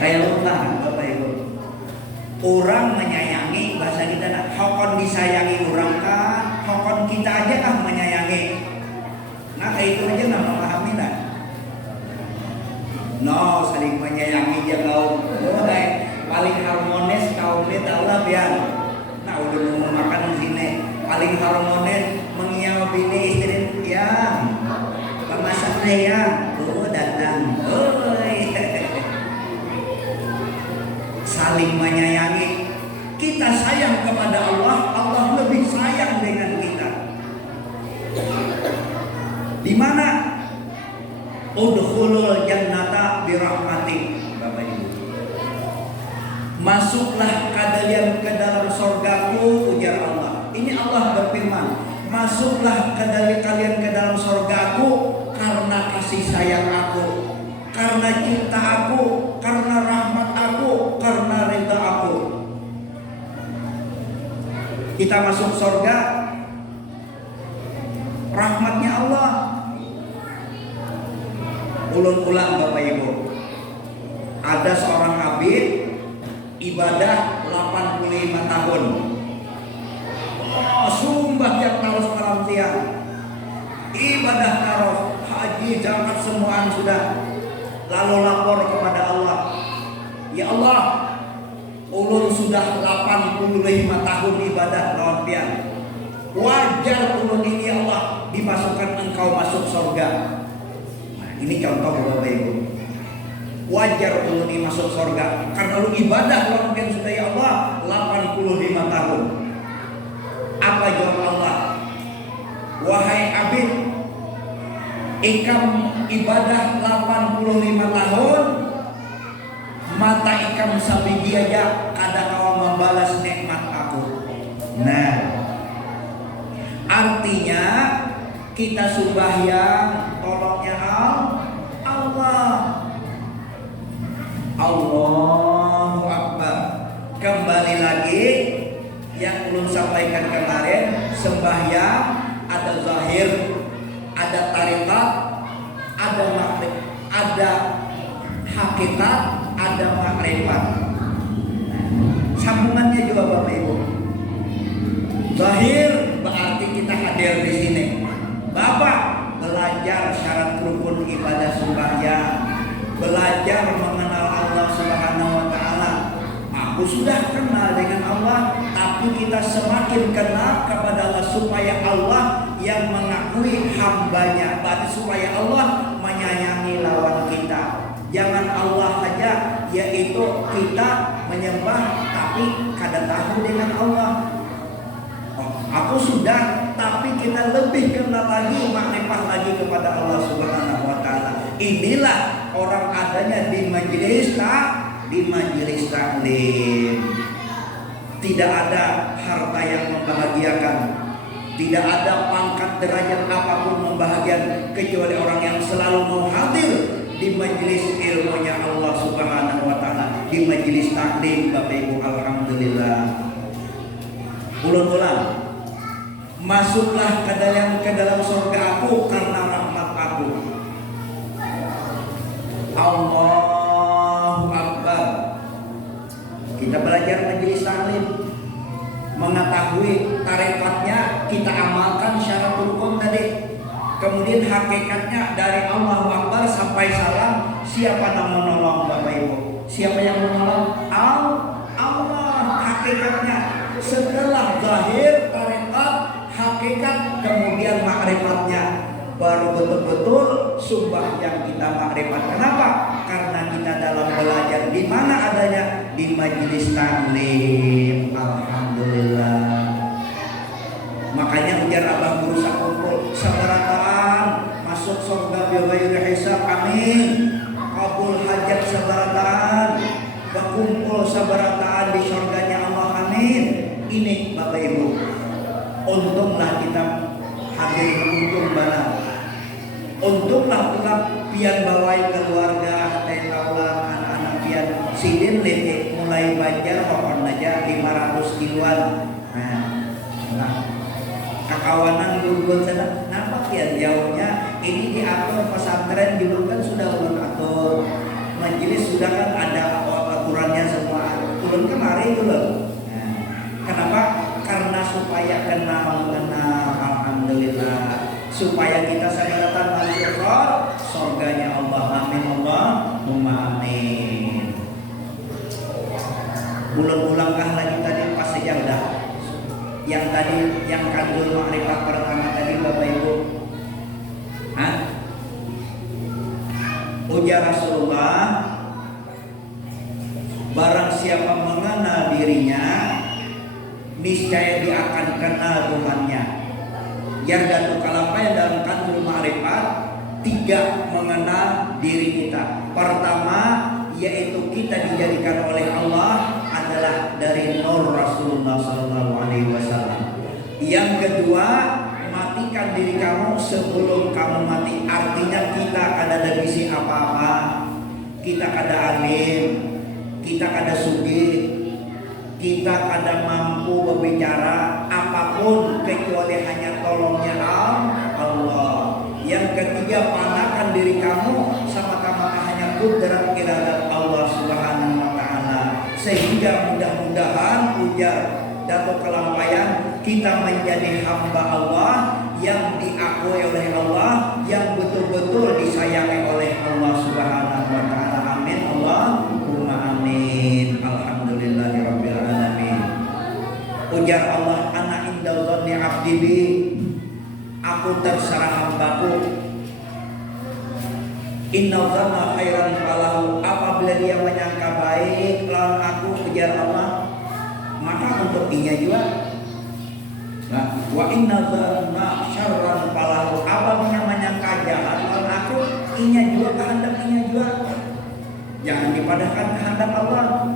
Kayak lupa Bapak Ibu. Orang menyayangi, bahasa kita nak hakon disayangi orang kah, hakon kita aja kah menyayangi. Nah kayak itu aja nak memahami tak? No, saling menyayangi aja kaum. Paling harmonis kaum ini tahulah biar. Nah udah mau makan di sini. Paling harmonis mengiau bini istri yang pemasak saya. Oh datang. Saling menyayangi. Kita sayang kepada Allah, Allah lebih sayang dengan kita. Di mana? Udkhulul jannata birahmati. Bapak Ibu. Masuklah kalian ke dalam sorgaku, ujar Allah. Ini Allah berfirman, masuklah kalian ke dalam sorgaku karena kasih sayang aku, karena cinta aku, karena rahmat aku, karena ridha aku. Kita masuk sorga rahmatnya Allah. Ulun-ulang Bapak Ibu, ada seorang abid ibadah 85 tahun. Oh, sumbah tiap terus malam siang, ibadah terus, haji, zakat semuaan sudah. Lalu lapor kepada Allah, ya Allah, ulun sudah 85 tahun ibadah lawan pian. Wajar ulun ini ya Allah dimasukkan engkau masuk surga. Nah, ini contoh Bapak Ibu. Wajar ulun ini masuk surga karena lu ibadah lawan pian sudah ya Allah 85 tahun. Apa jawab Allah? Wahai abid, ikam ibadah 85 tahun, mata ikam sabigi aja kadang awam membalas nikmat aku. Nah, artinya kita sembahyang tolongnya Allah. Allahu Akbar. Kembali lagi yang belum sampaikan kemarin, sembahyang ada zahir, ada tarikat, ada makrifat, ada hakikat, ada makrifat. Sambungannya juga Bapak Ibu. Zahir berarti kita hadir di sini. Bapak belajar syarat rukun ibadah sembahyang, belajar mengenal Allah Subhanahu wa taala. Aku sudah kenal dengan Allah, tapi kita semakin kenal kepada Allah supaya Allah yang mengakui hambanya, berarti supaya Allah menyayangi lawan kita. Jangan Allah saja, yaitu kita menyembah tapi kada tahu dengan Allah. Oh, aku sudah, tapi kita lebih kenal lagi, makrifat lagi kepada Allah Subhanahu wa taala. Inilah orang adanya di majelis taklim. Tidak ada harta yang membahagiakan, tidak ada pangkat derajat apapun membahagiakan kecuali orang yang selalu mau hadir di majelis ilmunya Allah Subhanahu wa taala, di majelis taklim. Bapak Ibu, alhamdulillah. Ulang-ulang, masuklah ke dalam surga aku karena rahmat aku. Allahu Akbar. Kita belajar majelis taklim, mengetahui tarikatnya, kita amalkan syarat rukun tadi. Kemudian hakikatnya dari Allahu Akbar sampai salam, siapa yang menolong Bapak Ibu? Siapa yang menolong? Allah. Hakikatnya setelah zahir, tarikat, hakikat, kemudian makrifatnya, baru betul-betul sumpah yang kita makrifat. Kenapa? Karena kita dalam belajar di mana adanya? Di majelis taklim. Alhamdulillah. Makanya ujar abah guru sakumpul sabarataan masuk surga biwayri hisab, amin. Kabul hajat sabarataan, berkumpul sabarataan di surganya Allah, amin. Ini Bapak Ibu, untunglah kita hadir, untung banget. Untunglah pulang pian bawai keluarga teh kaulah anak-anak pian sidin lete mulai bajar pokon aja 500 kiloan. Nah, kakawanan guru sana kenapa kian jauhnya? Ini diatur pesantren dulu kan sudah ulun atur, majelis sudah kan ada aturannya semua. Ulun kemarin dulu. Nah, kenapa? Karena supaya kenal, alhamdulillah. Supaya kita sadar masuk surganya Allah, amin. Allahumma amin. Ulang-ulangkah lagi tadi pas saja udah. Yang tadi yang kandul makrifat pertama tadi Bapak Ibu. Ujar Rasulullah, barang siapa mengenal dirinya, niscaya dia akan kenal Tuhannya. Yardatu kalapa yang dalam kandul ma'rifat, 3 mengenal diri kita. Pertama, yaitu kita dijadikan oleh Allah adalah dari nur Rasulullah SAW. Yang kedua, matikan diri kamu sebelum kamu mati. Artinya kita kada ada misi apa-apa, kita kada alim, kita kada sugih, kita kada mampu berbicara apapun kecuali hanya tolongnya Allah. Yang ketiga, panakan diri kamu sama-sama hanya kudrat iradat Allah Subhanahu wa taala. Sehingga mudah-mudahan ujar Datuk Kelampayan, kita menjadi hamba Allah yang diakui oleh Allah, yang betul-betul disayangi oleh Allah Subhanahu wa taala. Amin. Allahumma amin. Alhamdulillahirabbil alamin. Ujar Allah, ana inda dhanni 'abdi bi. Aku terserah hambaku. Inna dhanna khairan falahu. Apabila dia menyangka baik lawan aku, ujar Allah, maka untuk inya juga. Nah, wa inna dhanna syarran falahu. Apabila menyangka jahat lawan aku, inya juga kehendak inya juga. Jangan dipadahkan kehendak Allah.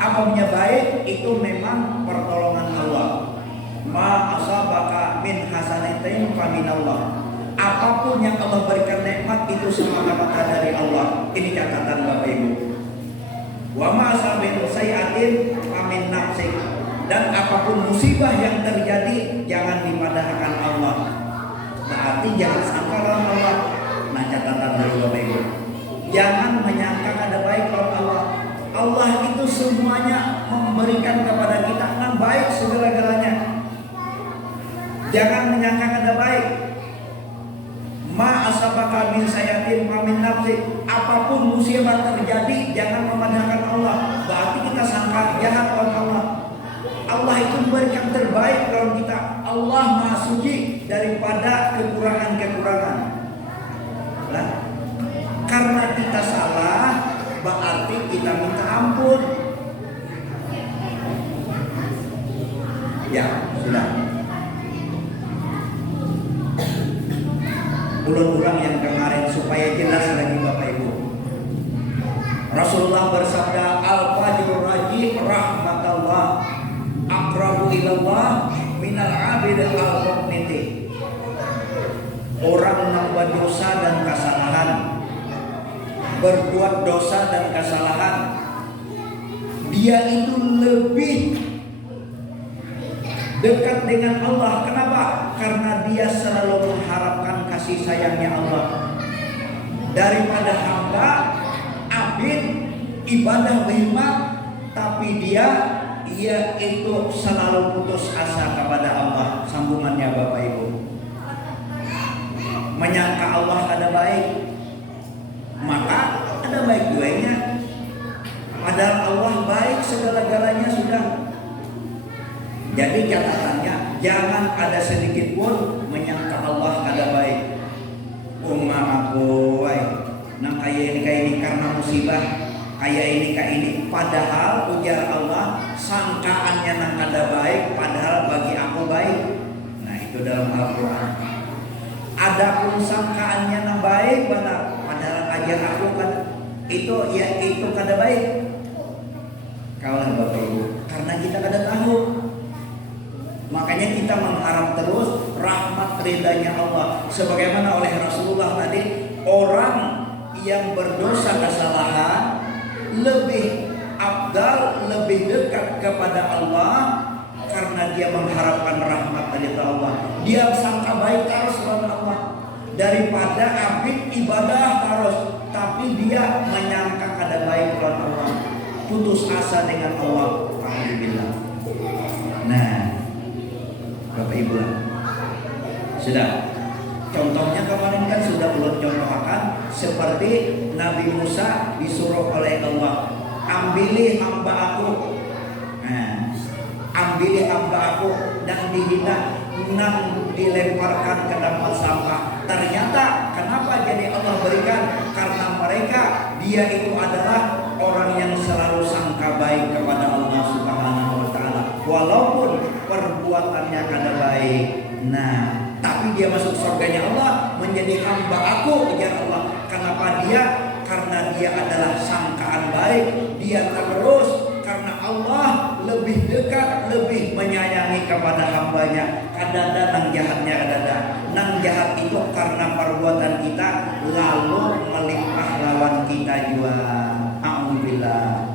Apabila baik itu memang pertolongan Allah. Ma asabaka min hasanatin fa minallah. Apapun yang Allah berikan nikmat itu semata-mata dari Allah. Ini catatan Bapak Ibu. Wa ma asabaka sayiatin fa min nafsik. Dan apapun musibah yang terjadi jangan dipadahkan Allah. Berarti jangan sangka lawan Allah. Nah, catatan dari Bapak Ibu. Jangan menyangka ada baik lawan Allah. Allah itu semuanya memberikan kepada kita yang baik segala-galanya. Jangan menyangka kada baik. Ma asabaka min sayatin fa min nafsik. Apapun musibah terjadi jangan memadahkan Allah. Berarti kita sangka jahat lawan Allah. Allah itu memberikan terbaik lawan kita. Allah Maha Suci daripada kekurangan-kekurangan. Nah, karena kita salah berarti kita minta ampun. Ya, sudah. Ulang-ulang yang kemarin supaya jelas lagi Bapak Ibu. Rasulullah bersabda, al-fajrul raji rahmatullah aqrabu ilallah minal abid al-muqniti. Orang yang berbuat dosa dan kesalahan, berbuat dosa dan kesalahan, dia itu lebih dekat dengan Allah. Kenapa? Karena dia selalu mengharapkan kasih sayangnya Allah. Daripada hamba abid ibadah berkhidmat, tapi dia itu selalu putus asa kepada Allah. Sambungannya Bapak Ibu, menyangka Allah ada baik, maka ada baik duanya. Padahal Allah baik segala-galanya sudah. Jadi catatannya, jangan ada sedikit pun menyangka Allah ada baik. Umma aku, nah kayak ini karena musibah, kayak ini. Padahal ujar Allah, sangkaannya nang ada baik, padahal bagi aku baik. Nah itu dalam Al-Quran. Adapun sangkaannya nang baik, padahal ajar aku kan itu kada baik. Kaulah Bapak Ibu, karena kita kada tahu. Makanya kita mengharap terus rahmat ridhanya Allah. Sebagaimana oleh Rasulullah tadi, orang yang berdosa kesalahan lebih afdal, lebih dekat kepada Allah karena dia mengharapkan rahmat dari Allah. Dia sangka baik terus kepada Allah daripada abid ibadah terus, tapi dia menyangka kada baik kepada Allah, putus asa dengan Allah. Alhamdulillah. Nah, Bapak Ibu, sudah contohnya kemarin kan sudah belum contohkan seperti Nabi Musa disuruh oleh Allah, ambilih hamba aku, ambilih hamba aku dan dihina, dan dilemparkan ke tempat sampah. Ternyata kenapa jadi Allah berikan? Karena mereka dia itu adalah orang yang selalu sangka baik kepada Allah Subhanahu wa taala, walaupun perbuatannya kada baik. Nah, tapi dia masuk surganya Allah, menjadi hamba aku, ujar Allah. Kenapa dia? Karena dia adalah sangkaan baik. Dia terus karena Allah lebih dekat, lebih menyayangi kepada hambanya. Kadada nang jahatnya kadada. Nang jahat itu karena perbuatan kita lalu melimpah lawan kita juga. Alhamdulillah.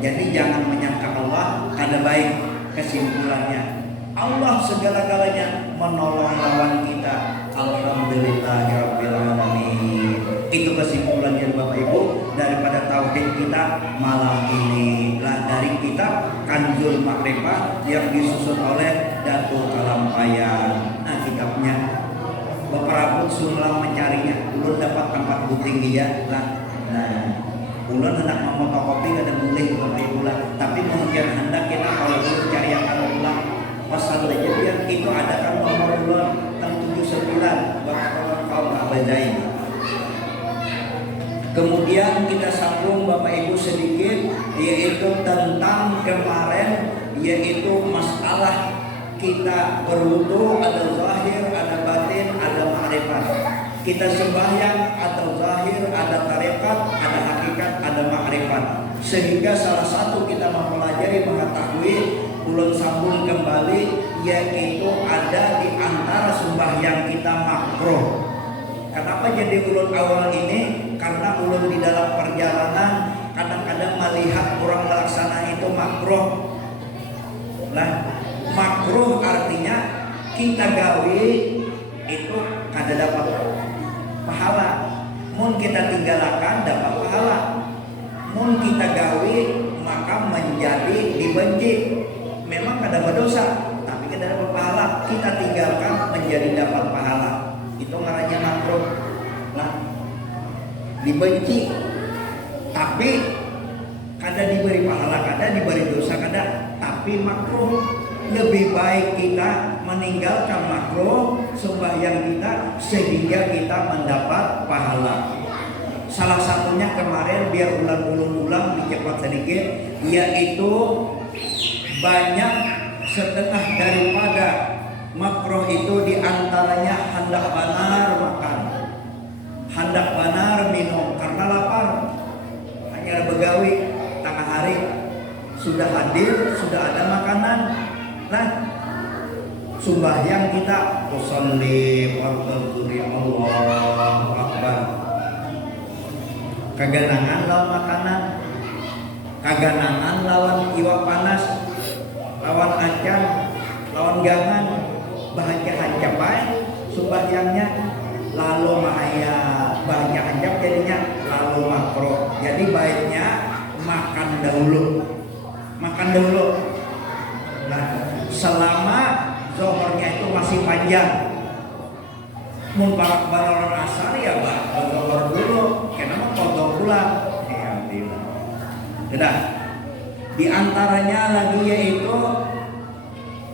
Jadi jangan menyangka Allah ada baik. Kesimpulannya Allah segala-galanya menolong lawan kita. Alhamdulillahirabbil alamin. Itu kesimpulannya Bapak Ibu daripada tauhid kita malam ini. Lah dari kitab Kanzul Ma'rifah yang disusun oleh Datuk Kalampayan. Nah kitabnya Bapak Rabut sudah mencarinya. Ulun dapat tempat buting dia lah. Nah ulun hendak memotokopi kada boleh Bapak Ibu lah. Tapi mungkin hendak kita kalau ulun cari akan ulang pasal aja biar itu ada kan nomor ulun tentang 79 Bapak kaum abadain. Kemudian kita sambung Bapak Ibu sedikit yaitu tentang kemarin yaitu masalah kita berwudu ada zahir, ada batin, ada ma'rifat. Kita sembahyang ada zahir, ada tarekat, ada hakikat, ada ma'rifat. Sehingga salah satu kita mempelajari mengetahui ulun sambung kembali yaitu ada di antara sembahyang kita makruh. Kenapa jadi ulun awal ini? Karena ulun di dalam perjalanan kadang-kadang melihat orang melaksana itu makruh. Nah, makruh artinya kita gawe itu kada dapat pahala. Mun kita tinggalkan dapat pahala. Mun kita gawe maka menjadi dibenci. Memang kada berdosa, tapi kada dapat pahala. Kita tinggalkan menjadi dapat pahala. Itu ngarannya makruh. Nah, dibenci tapi kada diberi pahala, kada diberi dosa, kada, tapi makruh. Lebih baik kita meninggalkan makruh sembahyang kita sehingga kita mendapat pahala. Salah satunya kemarin biar ulang dicepat sedikit yaitu banyak setengah daripada makruh itu diantaranya hendak benar makan, hendak benar minum karena lapar. Hanya begawi tengah hari sudah hadir, sudah ada makanan. Nah, sembahyang kita usolli wartaduri Allahu Akbar. Kaganangan lawan makanan, kaganangan lawan iwak panas, lawan acan, lawan gangan. Bahagia hancap baik sembahyangnya lalu mahaya bahagia hancap jadinya lalu makro. Jadi baiknya makan dahulu. Nah, selama zohornya itu masih panjang. Mun barak baron asar ya zohor dulu. Kenapa potong pulang? Ya tidak. Sudah. Di antaranya lagi yaitu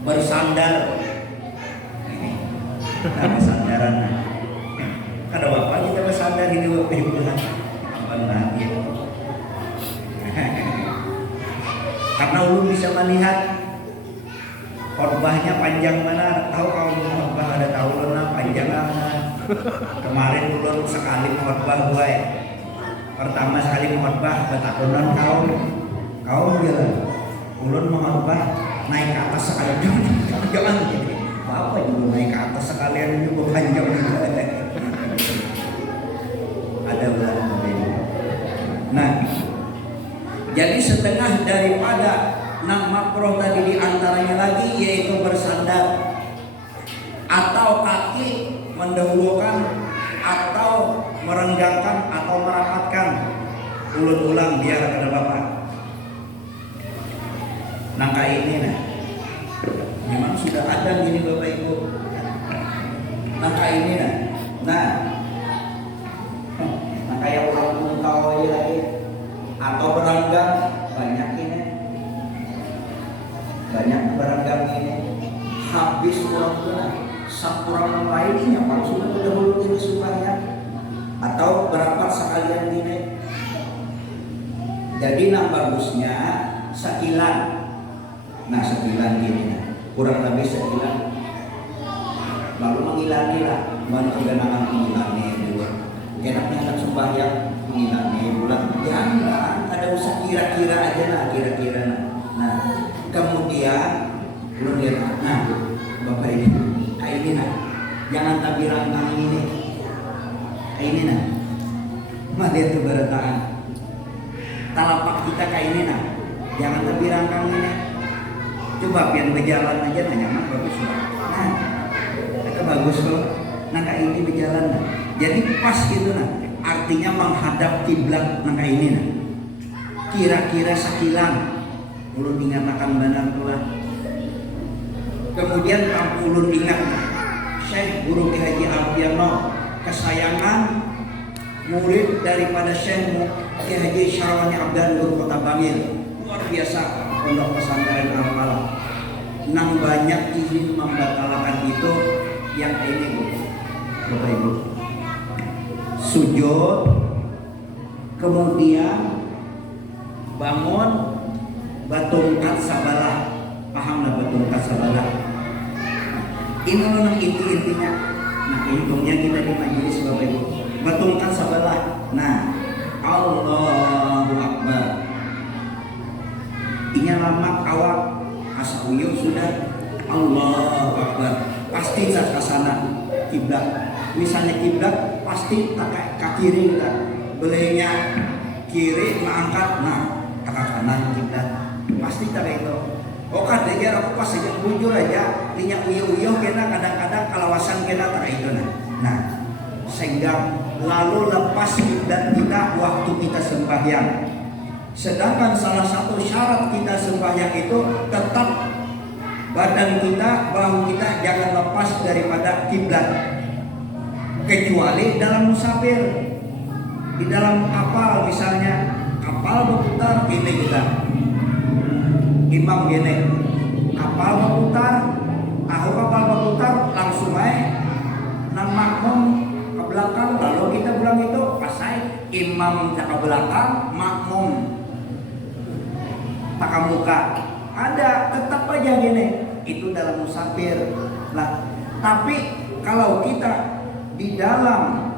bersandar. Ada sandaran. Ada bapak kita bersandar ini bapak ibu lah. Benar gitu. Karena ulun bisa melihat khotbahnya panjang benar. Tahu kalau khotbah ada tahu ulun panjang banget. Kemarin ulun sekali khotbah gue. Pertama sekali khotbah betakunan kau bilang ulun mengkhotbah naik ke atas sekali jangan gitu. Apa juga naik ke atas sekalian juga panjang juga. Ada bulan begini. Nah, jadi setengah daripada nang makruh tadi diantaranya lagi yaitu bersandar atau kaki mendahulukan atau merenggangkan atau merapatkan. Ulang biar ada bapak. Nangka ini nah. Memang sudah ada gini Bapak Ibu. Nangka ini nah kayak orang pun tahu aja lagi atau beranggang banyak ini, banyak beranggang ini habis orang tuna sakurang lainnya kalau sudah terdahulu ini supaya atau berapat sekalian ini. Jadi nang bagusnya sekilan, nah sekilan gini. Kurang lebih sekilan lalu mengilani lah mana kegenangan mengilani dulu enaknya anak sembahyang mengilani bulan jangan ada usah kira-kira aja lah kira-kira nah tapi rangkang ini nah mah dia tuh berataan talapak kita kayak ini nah jangan tapi rangkang ini coba pian berjalan aja nah nyaman bagus nah itu bagus loh nah kayak ini berjalan nah jadi pas gitu nah artinya menghadap kiblat nah kayak ini nah kira-kira sakilan ulun ingat akan benar tulah kemudian ulun ingat Syekh Guru Ki Haji Alfiano kesayangan murid daripada Syekh Ki Haji Syarwani Abdan Guru Kota Bangil luar biasa pondok pesantren Al-Falah nang banyak izin membatalkan itu yang ini Bu Bapak Ibu sujud kemudian bangun batungkat sabalah pahamlah batungkat sabalah ini memang intinya nah untungnya kita di majelis Bapak Ibu batungkat sabalah nah Allahu Akbar inya lama awak asa uyuh sudah Allahu Akbar pasti tak kasana kiblat misalnya kiblat pasti tak ke kiri kita belenya kiri mengangkat nah ke kanan kiblat pasti tak itu oh kan dia aku pas aja bujur aja linya uyuh kena kadang-kadang kalawasan kena tak itu nah sehingga lalu lepas kiblat kita waktu kita sembahyang sedangkan salah satu syarat kita sembahyang itu tetap badan kita bahu kita jangan lepas daripada kiblat kecuali dalam musafir di dalam kapal misalnya kapal berputar ini kita imam gini kapal berputar tahu kapal berputar langsung aja nang makmum ke belakang lalu kita bilang itu pasai imam ke belakang makmum tak muka ada tetap aja gini itu dalam musafir lah tapi kalau kita di dalam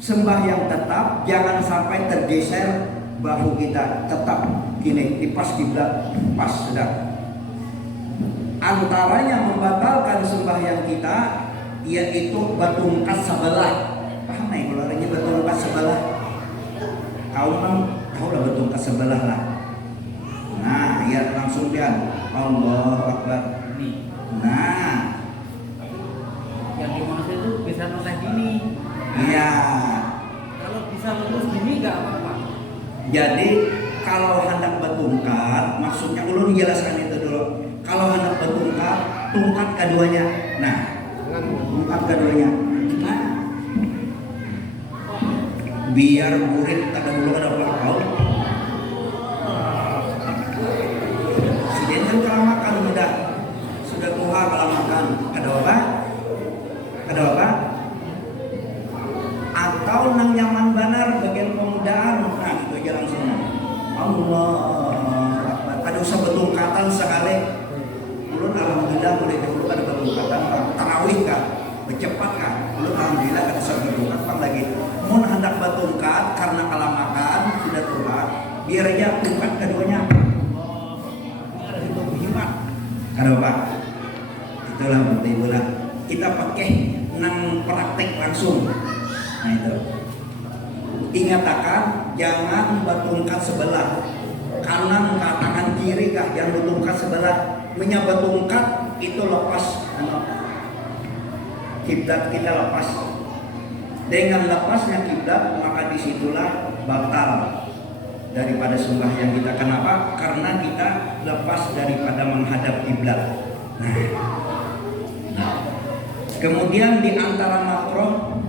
sembahyang tetap jangan sampai tergeser bahu kita tetap gini di pas kiblat pas sudah antaranya membatalkan sembahyang kita yaitu batungkat sebelah paham nih kalau orangnya batungkat sebelah kau lah batungkat sebelah lah nah ya langsung dia Allahu Akbar nah yang dimaksud itu bisa noleh gini iya kalau bisa lurus gini nggak apa-apa jadi kalau hendak bertungkat maksudnya ulun jelaskan itu dulu kalau hendak bertungkat tungkat keduanya nah tungkat keduanya nah biar murid kada dulu kada tahu si jenjang kelamakan sudah tuha kelamakan ada apa atau nang nyaman benar bagian pemudaan nah itu aja langsung Allah ada usah betungkatan sekali ulun alhamdulillah mulai dulu ada betungkatan tarawih kah bercepat kah ulun alhamdulillah ada usah betungkatan lagi mau hendak betungkat karena kelamakan sudah tua biar aja tungkat keduanya ada itu hemat ada apa itulah penting bola kita pakai nang praktek langsung nah itu ingat akan jangan batungkat sebelah kanan ke tangan kiri kah jangan batungkat sebelah batungkat itu lepas kiblat kita lepas dengan lepasnya kiblat maka disitulah batal daripada sembahyang kita kenapa karena kita lepas daripada menghadap kiblat nah kemudian di antara makruh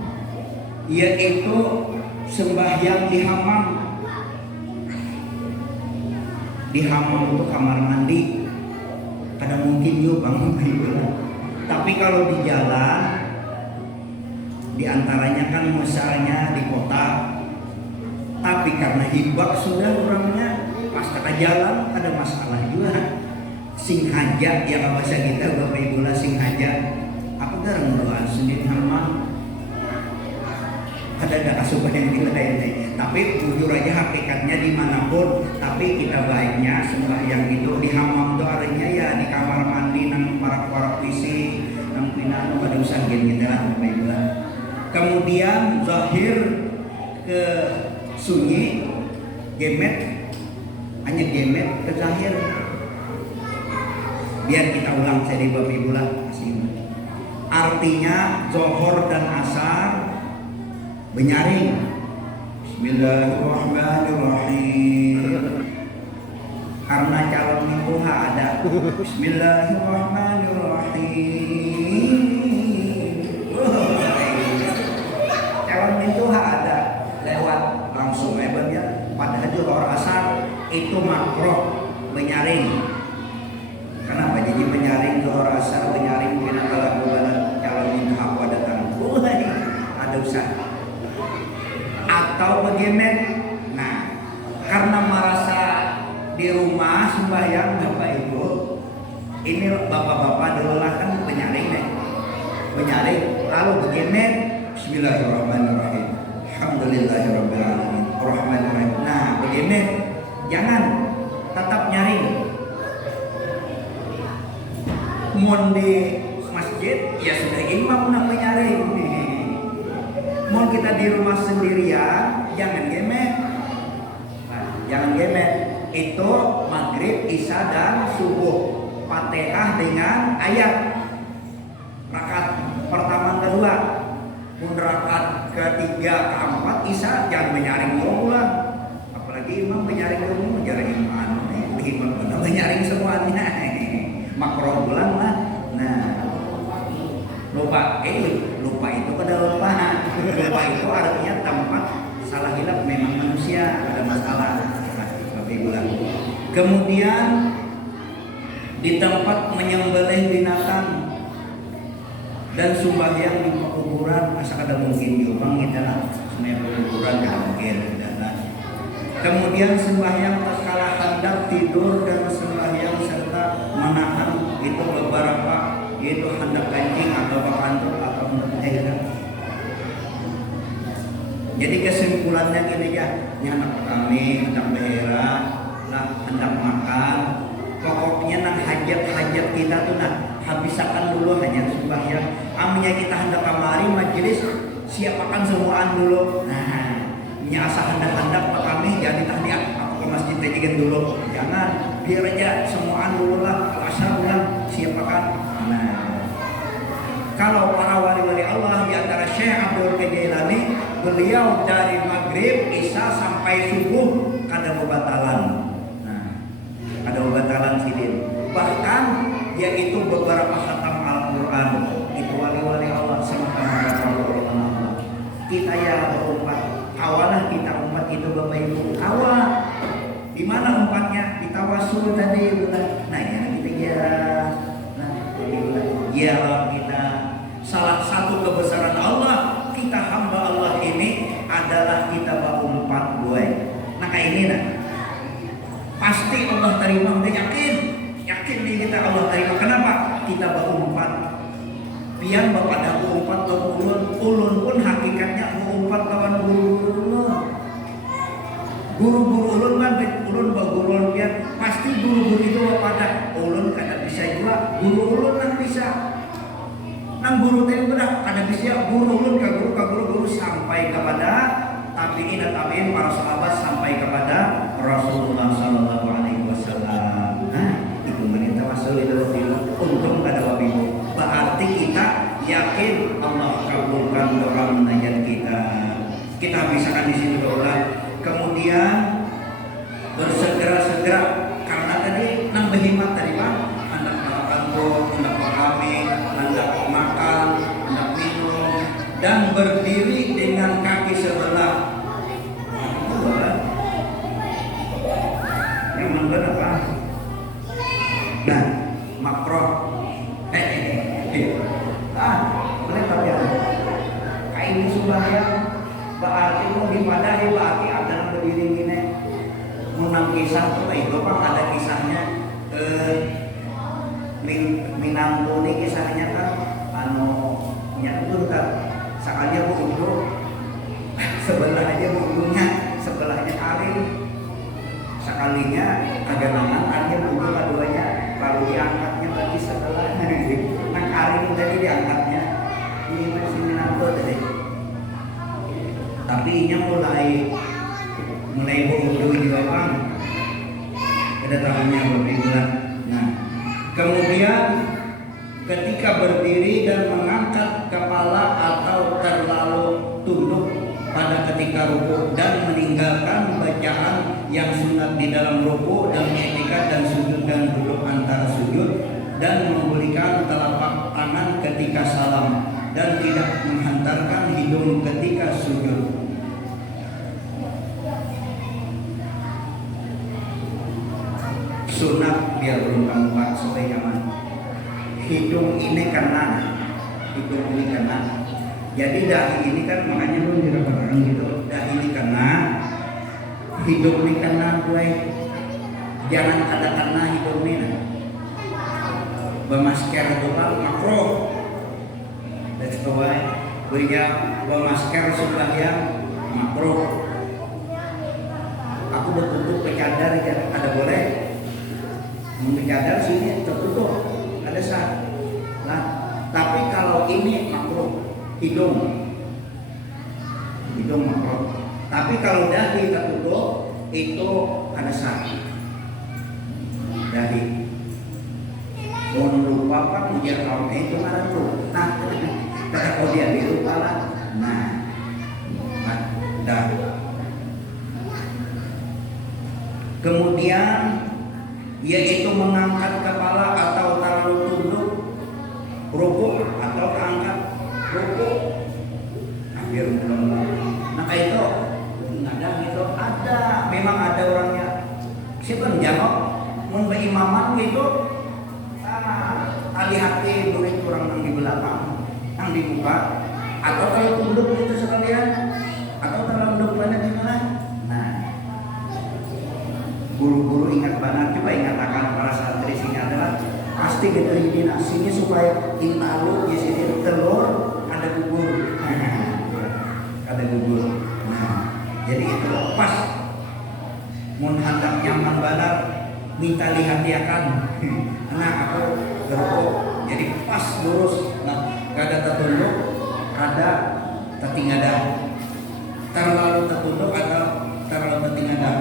yaitu sembahyang di hammam itu kamar mandi kada mungkin yuk bangun tapi kalau di jalan di antaranya kan misalnya di kota tapi karena hibak sudah orangnya pas kata jalan ada masalah juga sing hajat ya bahasa kita Bapak Ibu lah sing hajat apa garang doa sendiri hammam ada asupan yang kita ini tapi jujur aja hakikatnya dimanapun tapi kita baiknya sembahyang itu di hammam itu artinya ya di kamar mandi nang parak-parak WC nang pinano pada usangin kita lah Bapak. Kemudian zahir ke sunyi gemet, hanya gemet ke zahir. Biar kita ulang saya di Bapak Ibu lah. Artinya zohor dan asar menyaring. Bismillahirrahmanirrahim. Karena calon itu ada. Bismillahirrahmanirrahim. Calon itu ada lewat langsung hebatnya. Padahal zohor asar itu makruh menyaring. Kenapa jadi menyaring zohor asar menyaring kena kalau calon itu apa datang. Ada usaha. Atau bagaimana? Nah, karena merasa di rumah sembahyang Bapak Ibu, ini bapak-bapak dulu lah kan penyaring deh, penyaring. Lalu bagaimana? Bismillahirrahmanirrahim. Alhamdulillahirrahmanirrahim. Rahmanirrahim. Nah, bagaimana? Jangan tetap nyaring. Mon di masjid ya sudah imam nak menyaring. Mau kita di rumah sendirian, jangan gemet. Nah, jangan gemet. Itu maghrib, isya dan subuh. Fatihah dengan ayat. Rakaat pertama kedua. Pun rakaat ketiga keempat isya jangan menyaring ulang. Apalagi imam menyaring ulang, menyaring imam. Imam benar menyaring semuanya. Makro ulang lah. Nah, lupa itu pada lupa. Lupa itu artinya tempat salah hilap memang manusia ada masalah. Kemudian di tempat menyembelih binatang dan sembahyang di kuburan asal ada mungkin diubang kita lah sembahyang kuburan tidak mungkin. Kemudian sembahyang tatkala hendak tidur dan sembahyang serta menahan itu beberapa yaitu hendak kencing atau kantuk atau menjahilkan. Jadi kesimpulannya gini ya, anak kami hendak berak, lah hendak makan, pokoknya nang hajat-hajat kita tuh nah habisakan dulu hanya sembahyang. Aminya kita hendak kamari majelis siapakan semuaan dulu. Nah, nyasa hendak-hendak pak kami jadi tahniah aku ke masjid tajikan dulu. Jangan, biar aja semuaan dulu lah, asal bulan siapakan. Nah, kalau para wali-wali Allah di antara Syekh Abdul Qadir, beliau dari maghrib, isya sampai subuh kada bebatalan. Nah, ada bebatalan sidin. Bahkan yaitu beberapa khatam Al-Quran. Itu wali-wali Allah sama-sama Allah. Kita ya berumat. Awalah kita umat itu Bapak Ibu. Awal. Di mana umpatnya? Di tawasul tadi bukan. Nah, ya kita ya. Nah, ya kita salah satu kebesaran Allah, kita hamba Allah ini adalah kita berumpat gue. Nah kayak ini nah, pasti Allah terima, udah yakin nih kita Allah terima. Kenapa? Kita berumpat. Pian bapak dah berumpat ke ulun pun hakikatnya berumpat kawan guru-guru. Guru-guru ulun kan, ulun berguru pian. Pasti guru-guru itu pada ulun kada bisa juga, guru ulun kan bisa. Nang guru tadi benar ada bisa guru ulun ke guru sampai kepada tabiin dan tabiin para sahabat sampai kepada Rasulullah Sallallahu Alaihi Wasallam. Nah, itu menit tawasul itu untung ada wabibu. Berarti kita yakin Allah kabulkan doa munajat kita. Kita bisakan di situ doa. Kemudian bersegera-segera karena tadi nang berhimat tadi Pak, hendak makan hendak mengambil, hendak makan, hendak minum, dan berdiri dengan kaki sebelah. Yang mana apa? Nah, makroh. Melekat ya. Kayak ini sembahyang. Berarti mau dipadahi berarti ada berdiri gini. Menang kisah tuh, Bapak ada kisahnya. Minangku ini kisahnya kan nyatun kan sekali buku sebelah aja bukunya sebelahnya kali sekalinya agak lama aja buku keduanya baru diangkatnya lagi sebelah. Nah Aring tadi diangkatnya ini masih Minangkabau tadi, tapi ini mulai bodoh di bawah kedatangannya berbeda. Nah, kemudian ketika berdiri dan mengangkat kepala atau terlalu tunduk pada ketika rukuk dan meninggalkan bacaan yang sunat di dalam rukuk dan etikat dan sujud dan duduk antara sujud dan memberikan telapak tangan ketika salam dan tidak menghantarkan hidung ketika sujud. Sunat biar belum kamu buat supaya nyaman. Hidung ini kanan, hidung ini kanan. Jadi dahi ini kan makanya lu dirapatkan gitu. Dahi ini kanan, hidung ini kanan gue. Jangan ada kena hidung ini. Bermasker doang makruh. That's the way. Berinya bermasker sembahyang makruh. Aku udah tutup bercadar ya, ada boleh. Bercadar sini tertutup, ada sah. Nah, tapi kalau ini makruh, hidung makruh. Tapi kalau dahi tertutup itu ada sah. Dahi. Mau lupa kan ujar kaum itu mana tuh? Nah, kata kau dia lupa lah. Nah, dah. Kemudian yaitu mengangkat kepala atau terlalu tunduk, rukuk atau angkat rukuk. Hampir belum. Nah itu ada gitu, ada. Memang ada orangnya. Siapa menjawab? Mun berimaman gitu. Hati-hati murid orang yang di belakang, yang dibuka, atau kalau tunduk itu sekalian, atau terlalu tunduk banyak gimana? Nah, guru-guru ingat banget, coba ingat akan para santri sini adalah pasti gitu ini nasinya supaya intalu di sini telur ada bubur, ada bubur. Nah, jadi itu pas, mun hendak nyaman banar, minta lihat dia kan, nah aku geruk, jadi pas lurus, nah gak ada tertunduk, ada tertinggadan, terlalu tertunduk atau terlalu tertinggadan.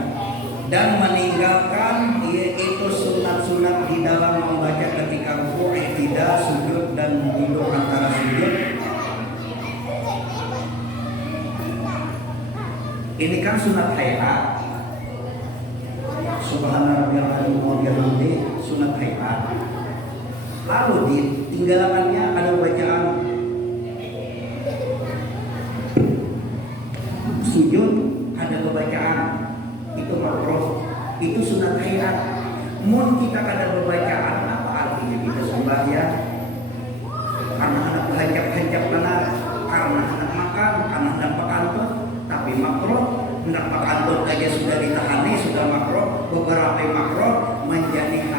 Dan meninggalkan yaitu sunat-sunat di dalam membaca ketika rukuk, i'tidal, sujud dan duduk antara sujud. Ini kan sunat hayat. Subhana rabbiyal a'la wa bihamdihi, sunat hayat. Lalu di tinggalannya ada bacaan sujud, ada bacaan itu makruh, itu sunat hayat. Mun kita kada berbacaan apa artinya kita sembahyang? Karena anak hancap benar, karena anak makan, karena hendak pakantun, tapi makruh. Hendak pakantun aja sudah ditahani, sudah makruh. Beberapa makruh menjadi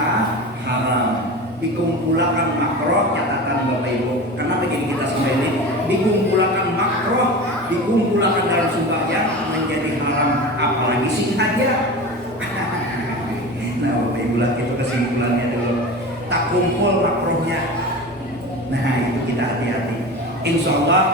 haram. Dikumpulkan makruh, catatan Bapak Ibu. Kenapa jadi kita sembahyang ini? Dikumpulkan makruh, dikumpulkan dalam sembahyang menjadi haram, apalagi sengaja. Nah, Bapak Ibu lah itu kesimpulannya dulu. Tak kumpul makruhnya. Nah, itu kita hati-hati. Insya Allah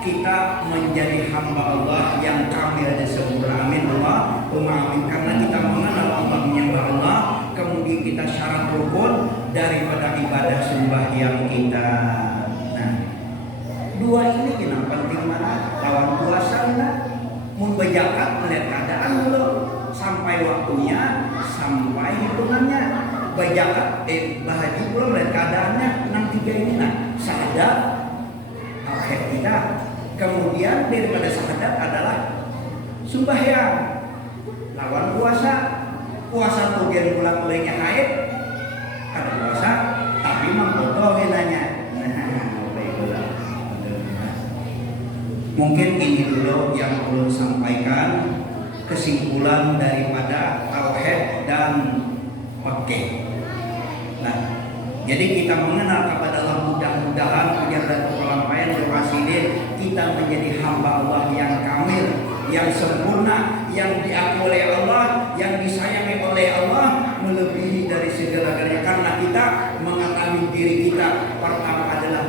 kita menjadi hamba Allah yang kamil dan sempurna. Amin Allah. Amin. Karena kita mengenal Allah, menyembah Allah, kemudian kita syarat rukun daripada ibadah sembahyang kita. Nah, dua ini kenapa penting mana? Lawan puasa enggak? Mun berzakat melihat keadaan dulu sampai waktunya, sampai hitungannya. Berzakat bahaji pula melihat keadaannya. 63 ini nah, syahadat akhir kita. Kemudian daripada syahadat adalah sembahyang. Lawan puasa. Puasa tuh biar bulan mulainya haid. Ada puasa, tapi mengkotor nanya. Mungkin ini dulu yang perlu sampaikan kesimpulan daripada tauhid dan fikih. Nah, jadi kita mengenal kepada Allah, mudah-mudahan punya dan kelampaian berhasilin kita menjadi hamba Allah yang kamil, yang sempurna, yang diakui oleh Allah, yang disayangi oleh Allah melebihi dari segala-galanya. Karena kita mengetahui diri kita pertama adalah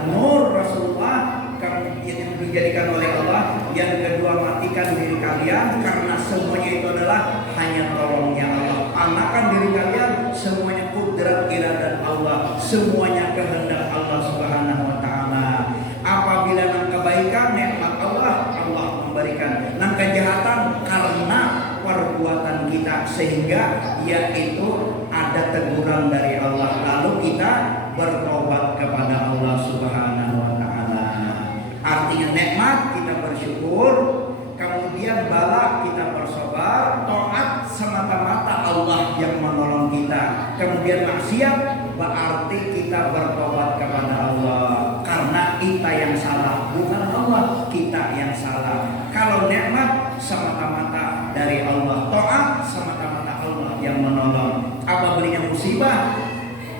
dijadikan oleh Allah. Yang kedua, matikan diri kalian karena semuanya itu adalah hanya tolongnya Allah. Anakan diri kalian, semuanya kudrat iradat Allah, semuanya kehendak Allah Subhanahu wa taala. Apabila nang kebaikan nikmat Allah, Allah memberikan. Nang kejahatan karena perbuatan kita, sehingga yaitu ada teguran dari Allah, lalu kita bertobat kepada Allah Subhanahu wa taala. Artinya nikmat kita bersyukur, kemudian bala kita bersabar, taat semata-mata Allah yang menolong kita. Kemudian maksiat berarti kita bertobat kepada Allah karena kita yang salah, bukan Allah, kita yang salah. Kalau nikmat semata-mata dari Allah, taat semata-mata Allah yang menolong. Apabila musibah,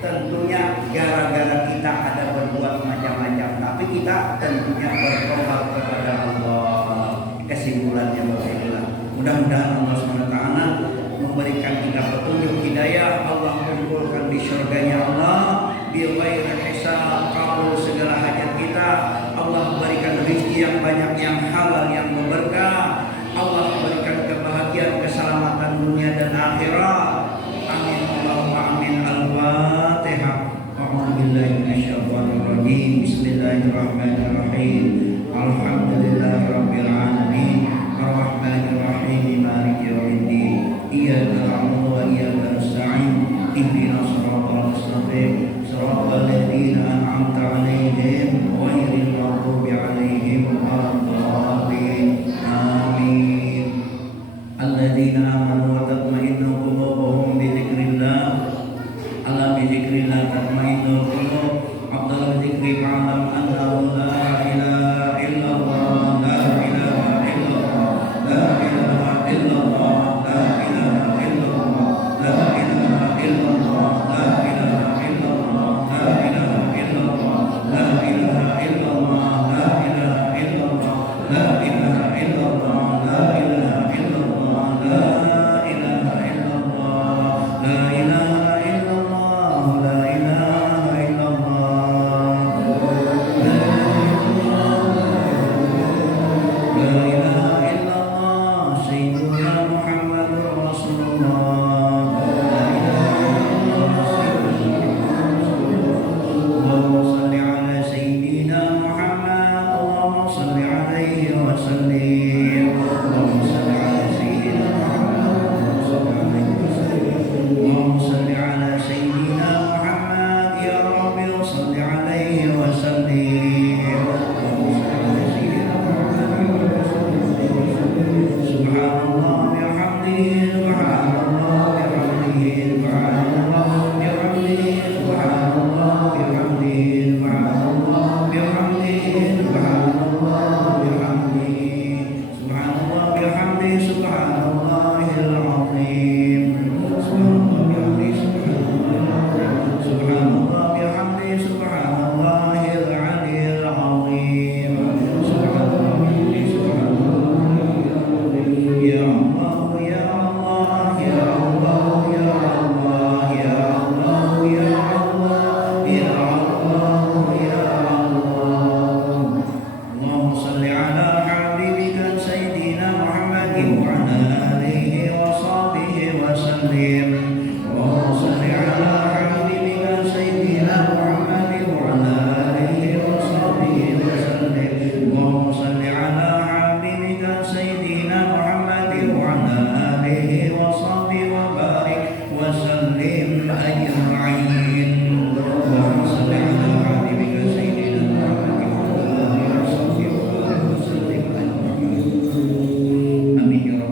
tentunya gara-gara kita ada berbuat macam-macam, tapi kita tentunya bertobat kepada Allah. Kesimpulannya beginilah. Mudah-mudahan Allah SWT memberikan kita petunjuk hidayah. Allah kumpulkan di surganya Allah bi ghairi hisab, kabul segala hajat kita. Allah memberikan rezeki yang banyak, yang halal, yang berberkah. Allah memberikan kebahagiaan, keselamatan dunia dan akhirat. Amin Allahumma amin. Al-Fatihah. A'udzu billahi minasyaitonir rajim. Bismillahirrahmanirrahim. Alhamdulillahirabbil alamin. Arrahmanir rahim. Maliki yaumiddin. Iyyaka na'budu wa iyyaka nasta'in. Ihdinas siratal mustaqim. Siratal ladzina an'amta 'alaihim ghairil maghdubi 'alaihim waladdallin. Amin. Alladzina amanu wa tatma'innu qulubuhum bi dzikrillah. Ala bi dzikrillah tatma'innul qulub. Afdalul dzikri fa'lam annahu la ilaha illallah, la ilaha illallah, la ilaha illallah, la ilaha illallah, la ilaha illallah, la ilaha illallah, la ilaha illallah, la ilaha illallah, la ilaha illallah, la ilaha illallah, la ilaha illallah, la ilaha illallah, la ilaha illallah, la ilaha illallah. La ilaha illallah, Sayyiduna Muhammadur Rasulullah. La ilaha illallah, Allahumma salli ala Sayyidina Muhammad. Allahumma salli alaihi wa sallim. Allahumma salli ala Sayyidina Muhammad. Allahumma salli ala Sayyidina Muhammad. Ya Rabbi, salli alaihi wa sallim. Allahumma salli ala Sayyidina Muhammad. Subhanallah bihamdihi, subhanallah bihamdihi, subhanallah bihamdihi, subhanallah bihamdihi, subhanallah bihamdihi, subhanallah bihamdihi, subhanallah bihamdihi, subhanallahil azim. Subhanallah bihamdihi, subhanallah bihamdihi, subhanallahil aliyyil azim. Subhanallah bihamdihi, subhanallah. Ya Allah, ya Allah, ya Allah, ya Allah, ya Allah, ya Allah, ya Allah, ya Allah. Allahumma salli ala habibika Sayyidina Muhammadin wa ala alihi wa sahbihi wa sallim. Allahumma salli ala habibika Sayyidina Muhammadin wa ala alihi wa sahbihi wa sallim. Allahumma salli ala habibika Sayyidina Muhammadin wa ala alihi wa sahbihi wa barik wa sallim ajma'in. Allahumma salli ala habibika Sayyidina Muhammadin wa ala alihi wa sahbihi wa barik wa sallim ajma'in. Amin ya rabbal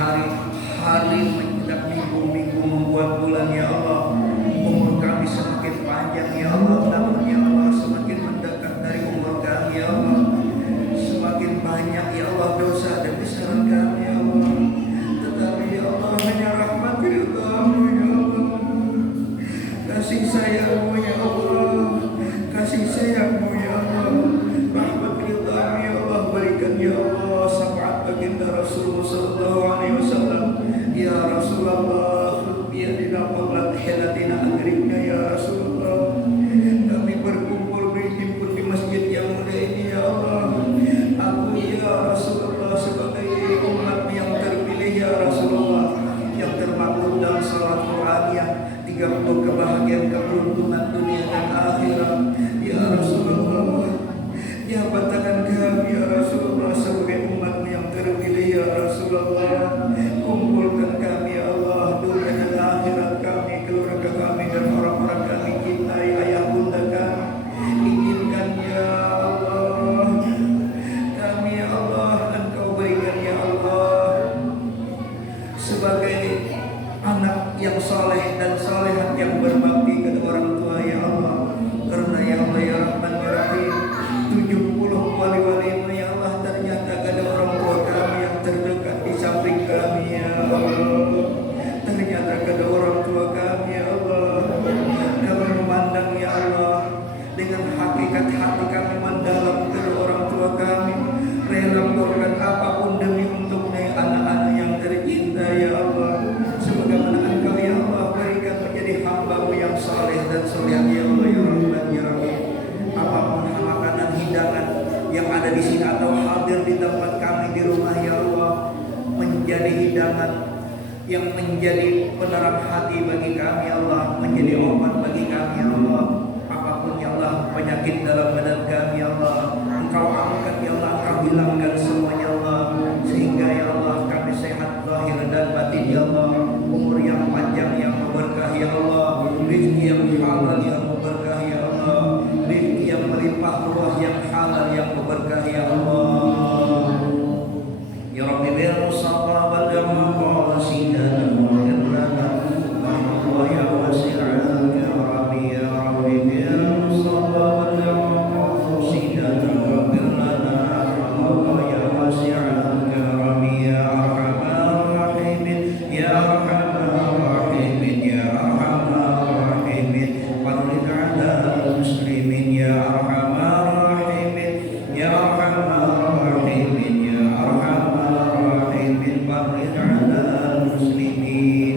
hari-hari menjelang minggu-minggu membuat bulan ya Allah. Umur kami semakin panjang ya Allah, namun ya Allah semakin mendekat dari umur kami ya Allah. Semakin banyak ya Allah dosa dan kesalahan kami ya Allah. Tetapi ya Allah hanya rahmat ridha-Mu ya Allah. Kasih sayang-Mu ya Allah. Kasih sayang-Mu ya Allah. Rahmat ridha-Mu ya Allah berikan ya Allah syafaat baginda Rasulullah sallallahu alaihi wasallam. Ya Rasulullah, biadina qabla hilatina agribna ya Rasulullah. Kami berkumpul berhimpun di masjid yang mulia ini ya Allah. Aku ya Rasulullah sebagai umat yang terpilih ya Rasulullah, yang termaklum dalam salat Qur'aniyah 30 kebahagiaan keberuntungan dunia dan akhirat. Ya Rasulullah, jabat tangan kami ya Rasulullah sebagai umat yang terpilih ya Rasulullah. Kumpulkan kami ya Allah, dunia dan akhirat kami, keluarga kami dan orang-orang kami cintai, ayah bunda kami. Izinkan ya Allah, kami ya Allah Engkau berikan ya Allah sebagai anak yang saleh dan salehat yang berbakti kepada orang tua ya Allah. Karena ya Allah ya Rahman ya Rahim, 70 wali-wali ya Allah, ternyata ada orang tua kami yang terdekat di samping kami ya Allah. Ternyata ada orang tua kami ya Allah. Kami memandang ya Allah dengan hakikat hati kami mendalam kepada orang tua kami, rela melakukan apapun demi untuknya anak-anak yang tercinta ya Allah. Semoga Engkau ya Allah berikan menjadi hamba-Mu yang saleh dan soleha ya Allah ya Rahman ya Rahim. Apapun makanan hidangan yang ada di sini atau hadir di tempat kami di rumah ya Allah, menjadi hidangan yang menjadi penerang hati bagi kami ya Allah, menjadi obat bagi kami ya Allah. Apapun ya Allah penyakit dalam badan kami ya Allah, Engkau angkat ya Allah, Engkau hilangkan semuanya Allah, sehingga ya Allah kami sehat lahir dan batin ya Allah. Umur yang panjang yang berkah ya Allah, rezeki yang halal yang berkah ya Allah, rezeki yang melimpah ruah yang halal yang berkah ya Allah. Ya Rabbi bil Mustafa wal maqasidana wa lana wa ya wasi'al karami ya Rabbi bil Mustafa wal maqasidana wa lana wa ya wasi'al karami ya arhamar rahimin ya arhamar rahimin ya arhamar rahimin qadrid ala muslimin ya arhamar rahimin ya arhamar rahimin ya arhamar rahimin qadrid ala muslimin.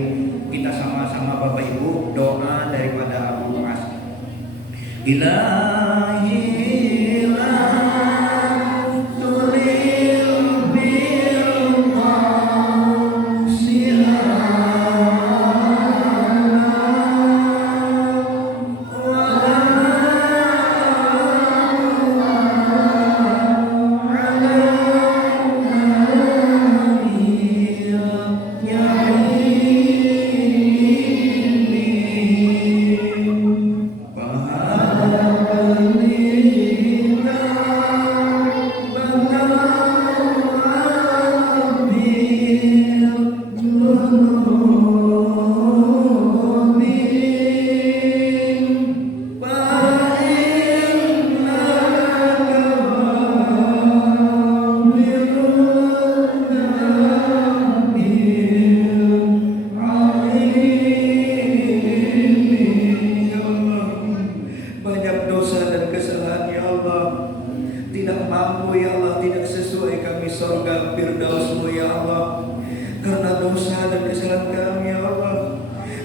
Kita sama-sama Bapak Ibu doa daripada Abu Mu'az. Ilahi la tulil bil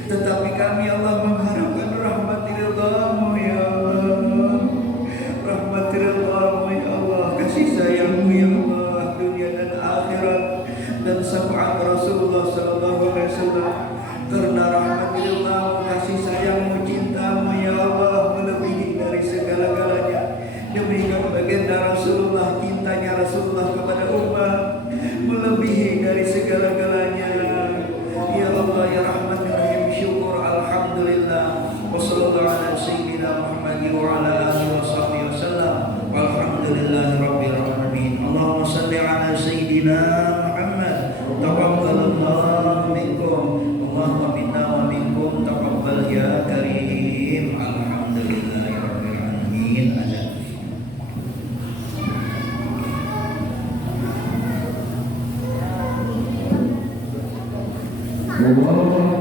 Tetapi kami Allah mengharapkan rahmat ridha-Mu ya Allah. Rahmat ridha-Mu ya Allah, kasih sayang-Mu ya Allah, dunia dan akhirat, dan syafaat Rasulullah sallallahu alaihi wasallam. Karena rahmat ridha-Mu, kasih sayang-Mu, cinta-Mu ya Allah melebihi dari segala-galanya. Demikian baginda Rasulullah, cintanya Rasulullah kepada umat melebihi dari segala-galanya. Ya Allah ya Rahman ya Rahim, syukur alhamdulillah. Wassallallahu ala sayyidina Muhammad wa ala alihi wa sahbihi wasallam. Alhamdulillahirabbil alamin. Allahumma shalli ala sayyidina Muhammad. Taqabbal Wabarakatuh.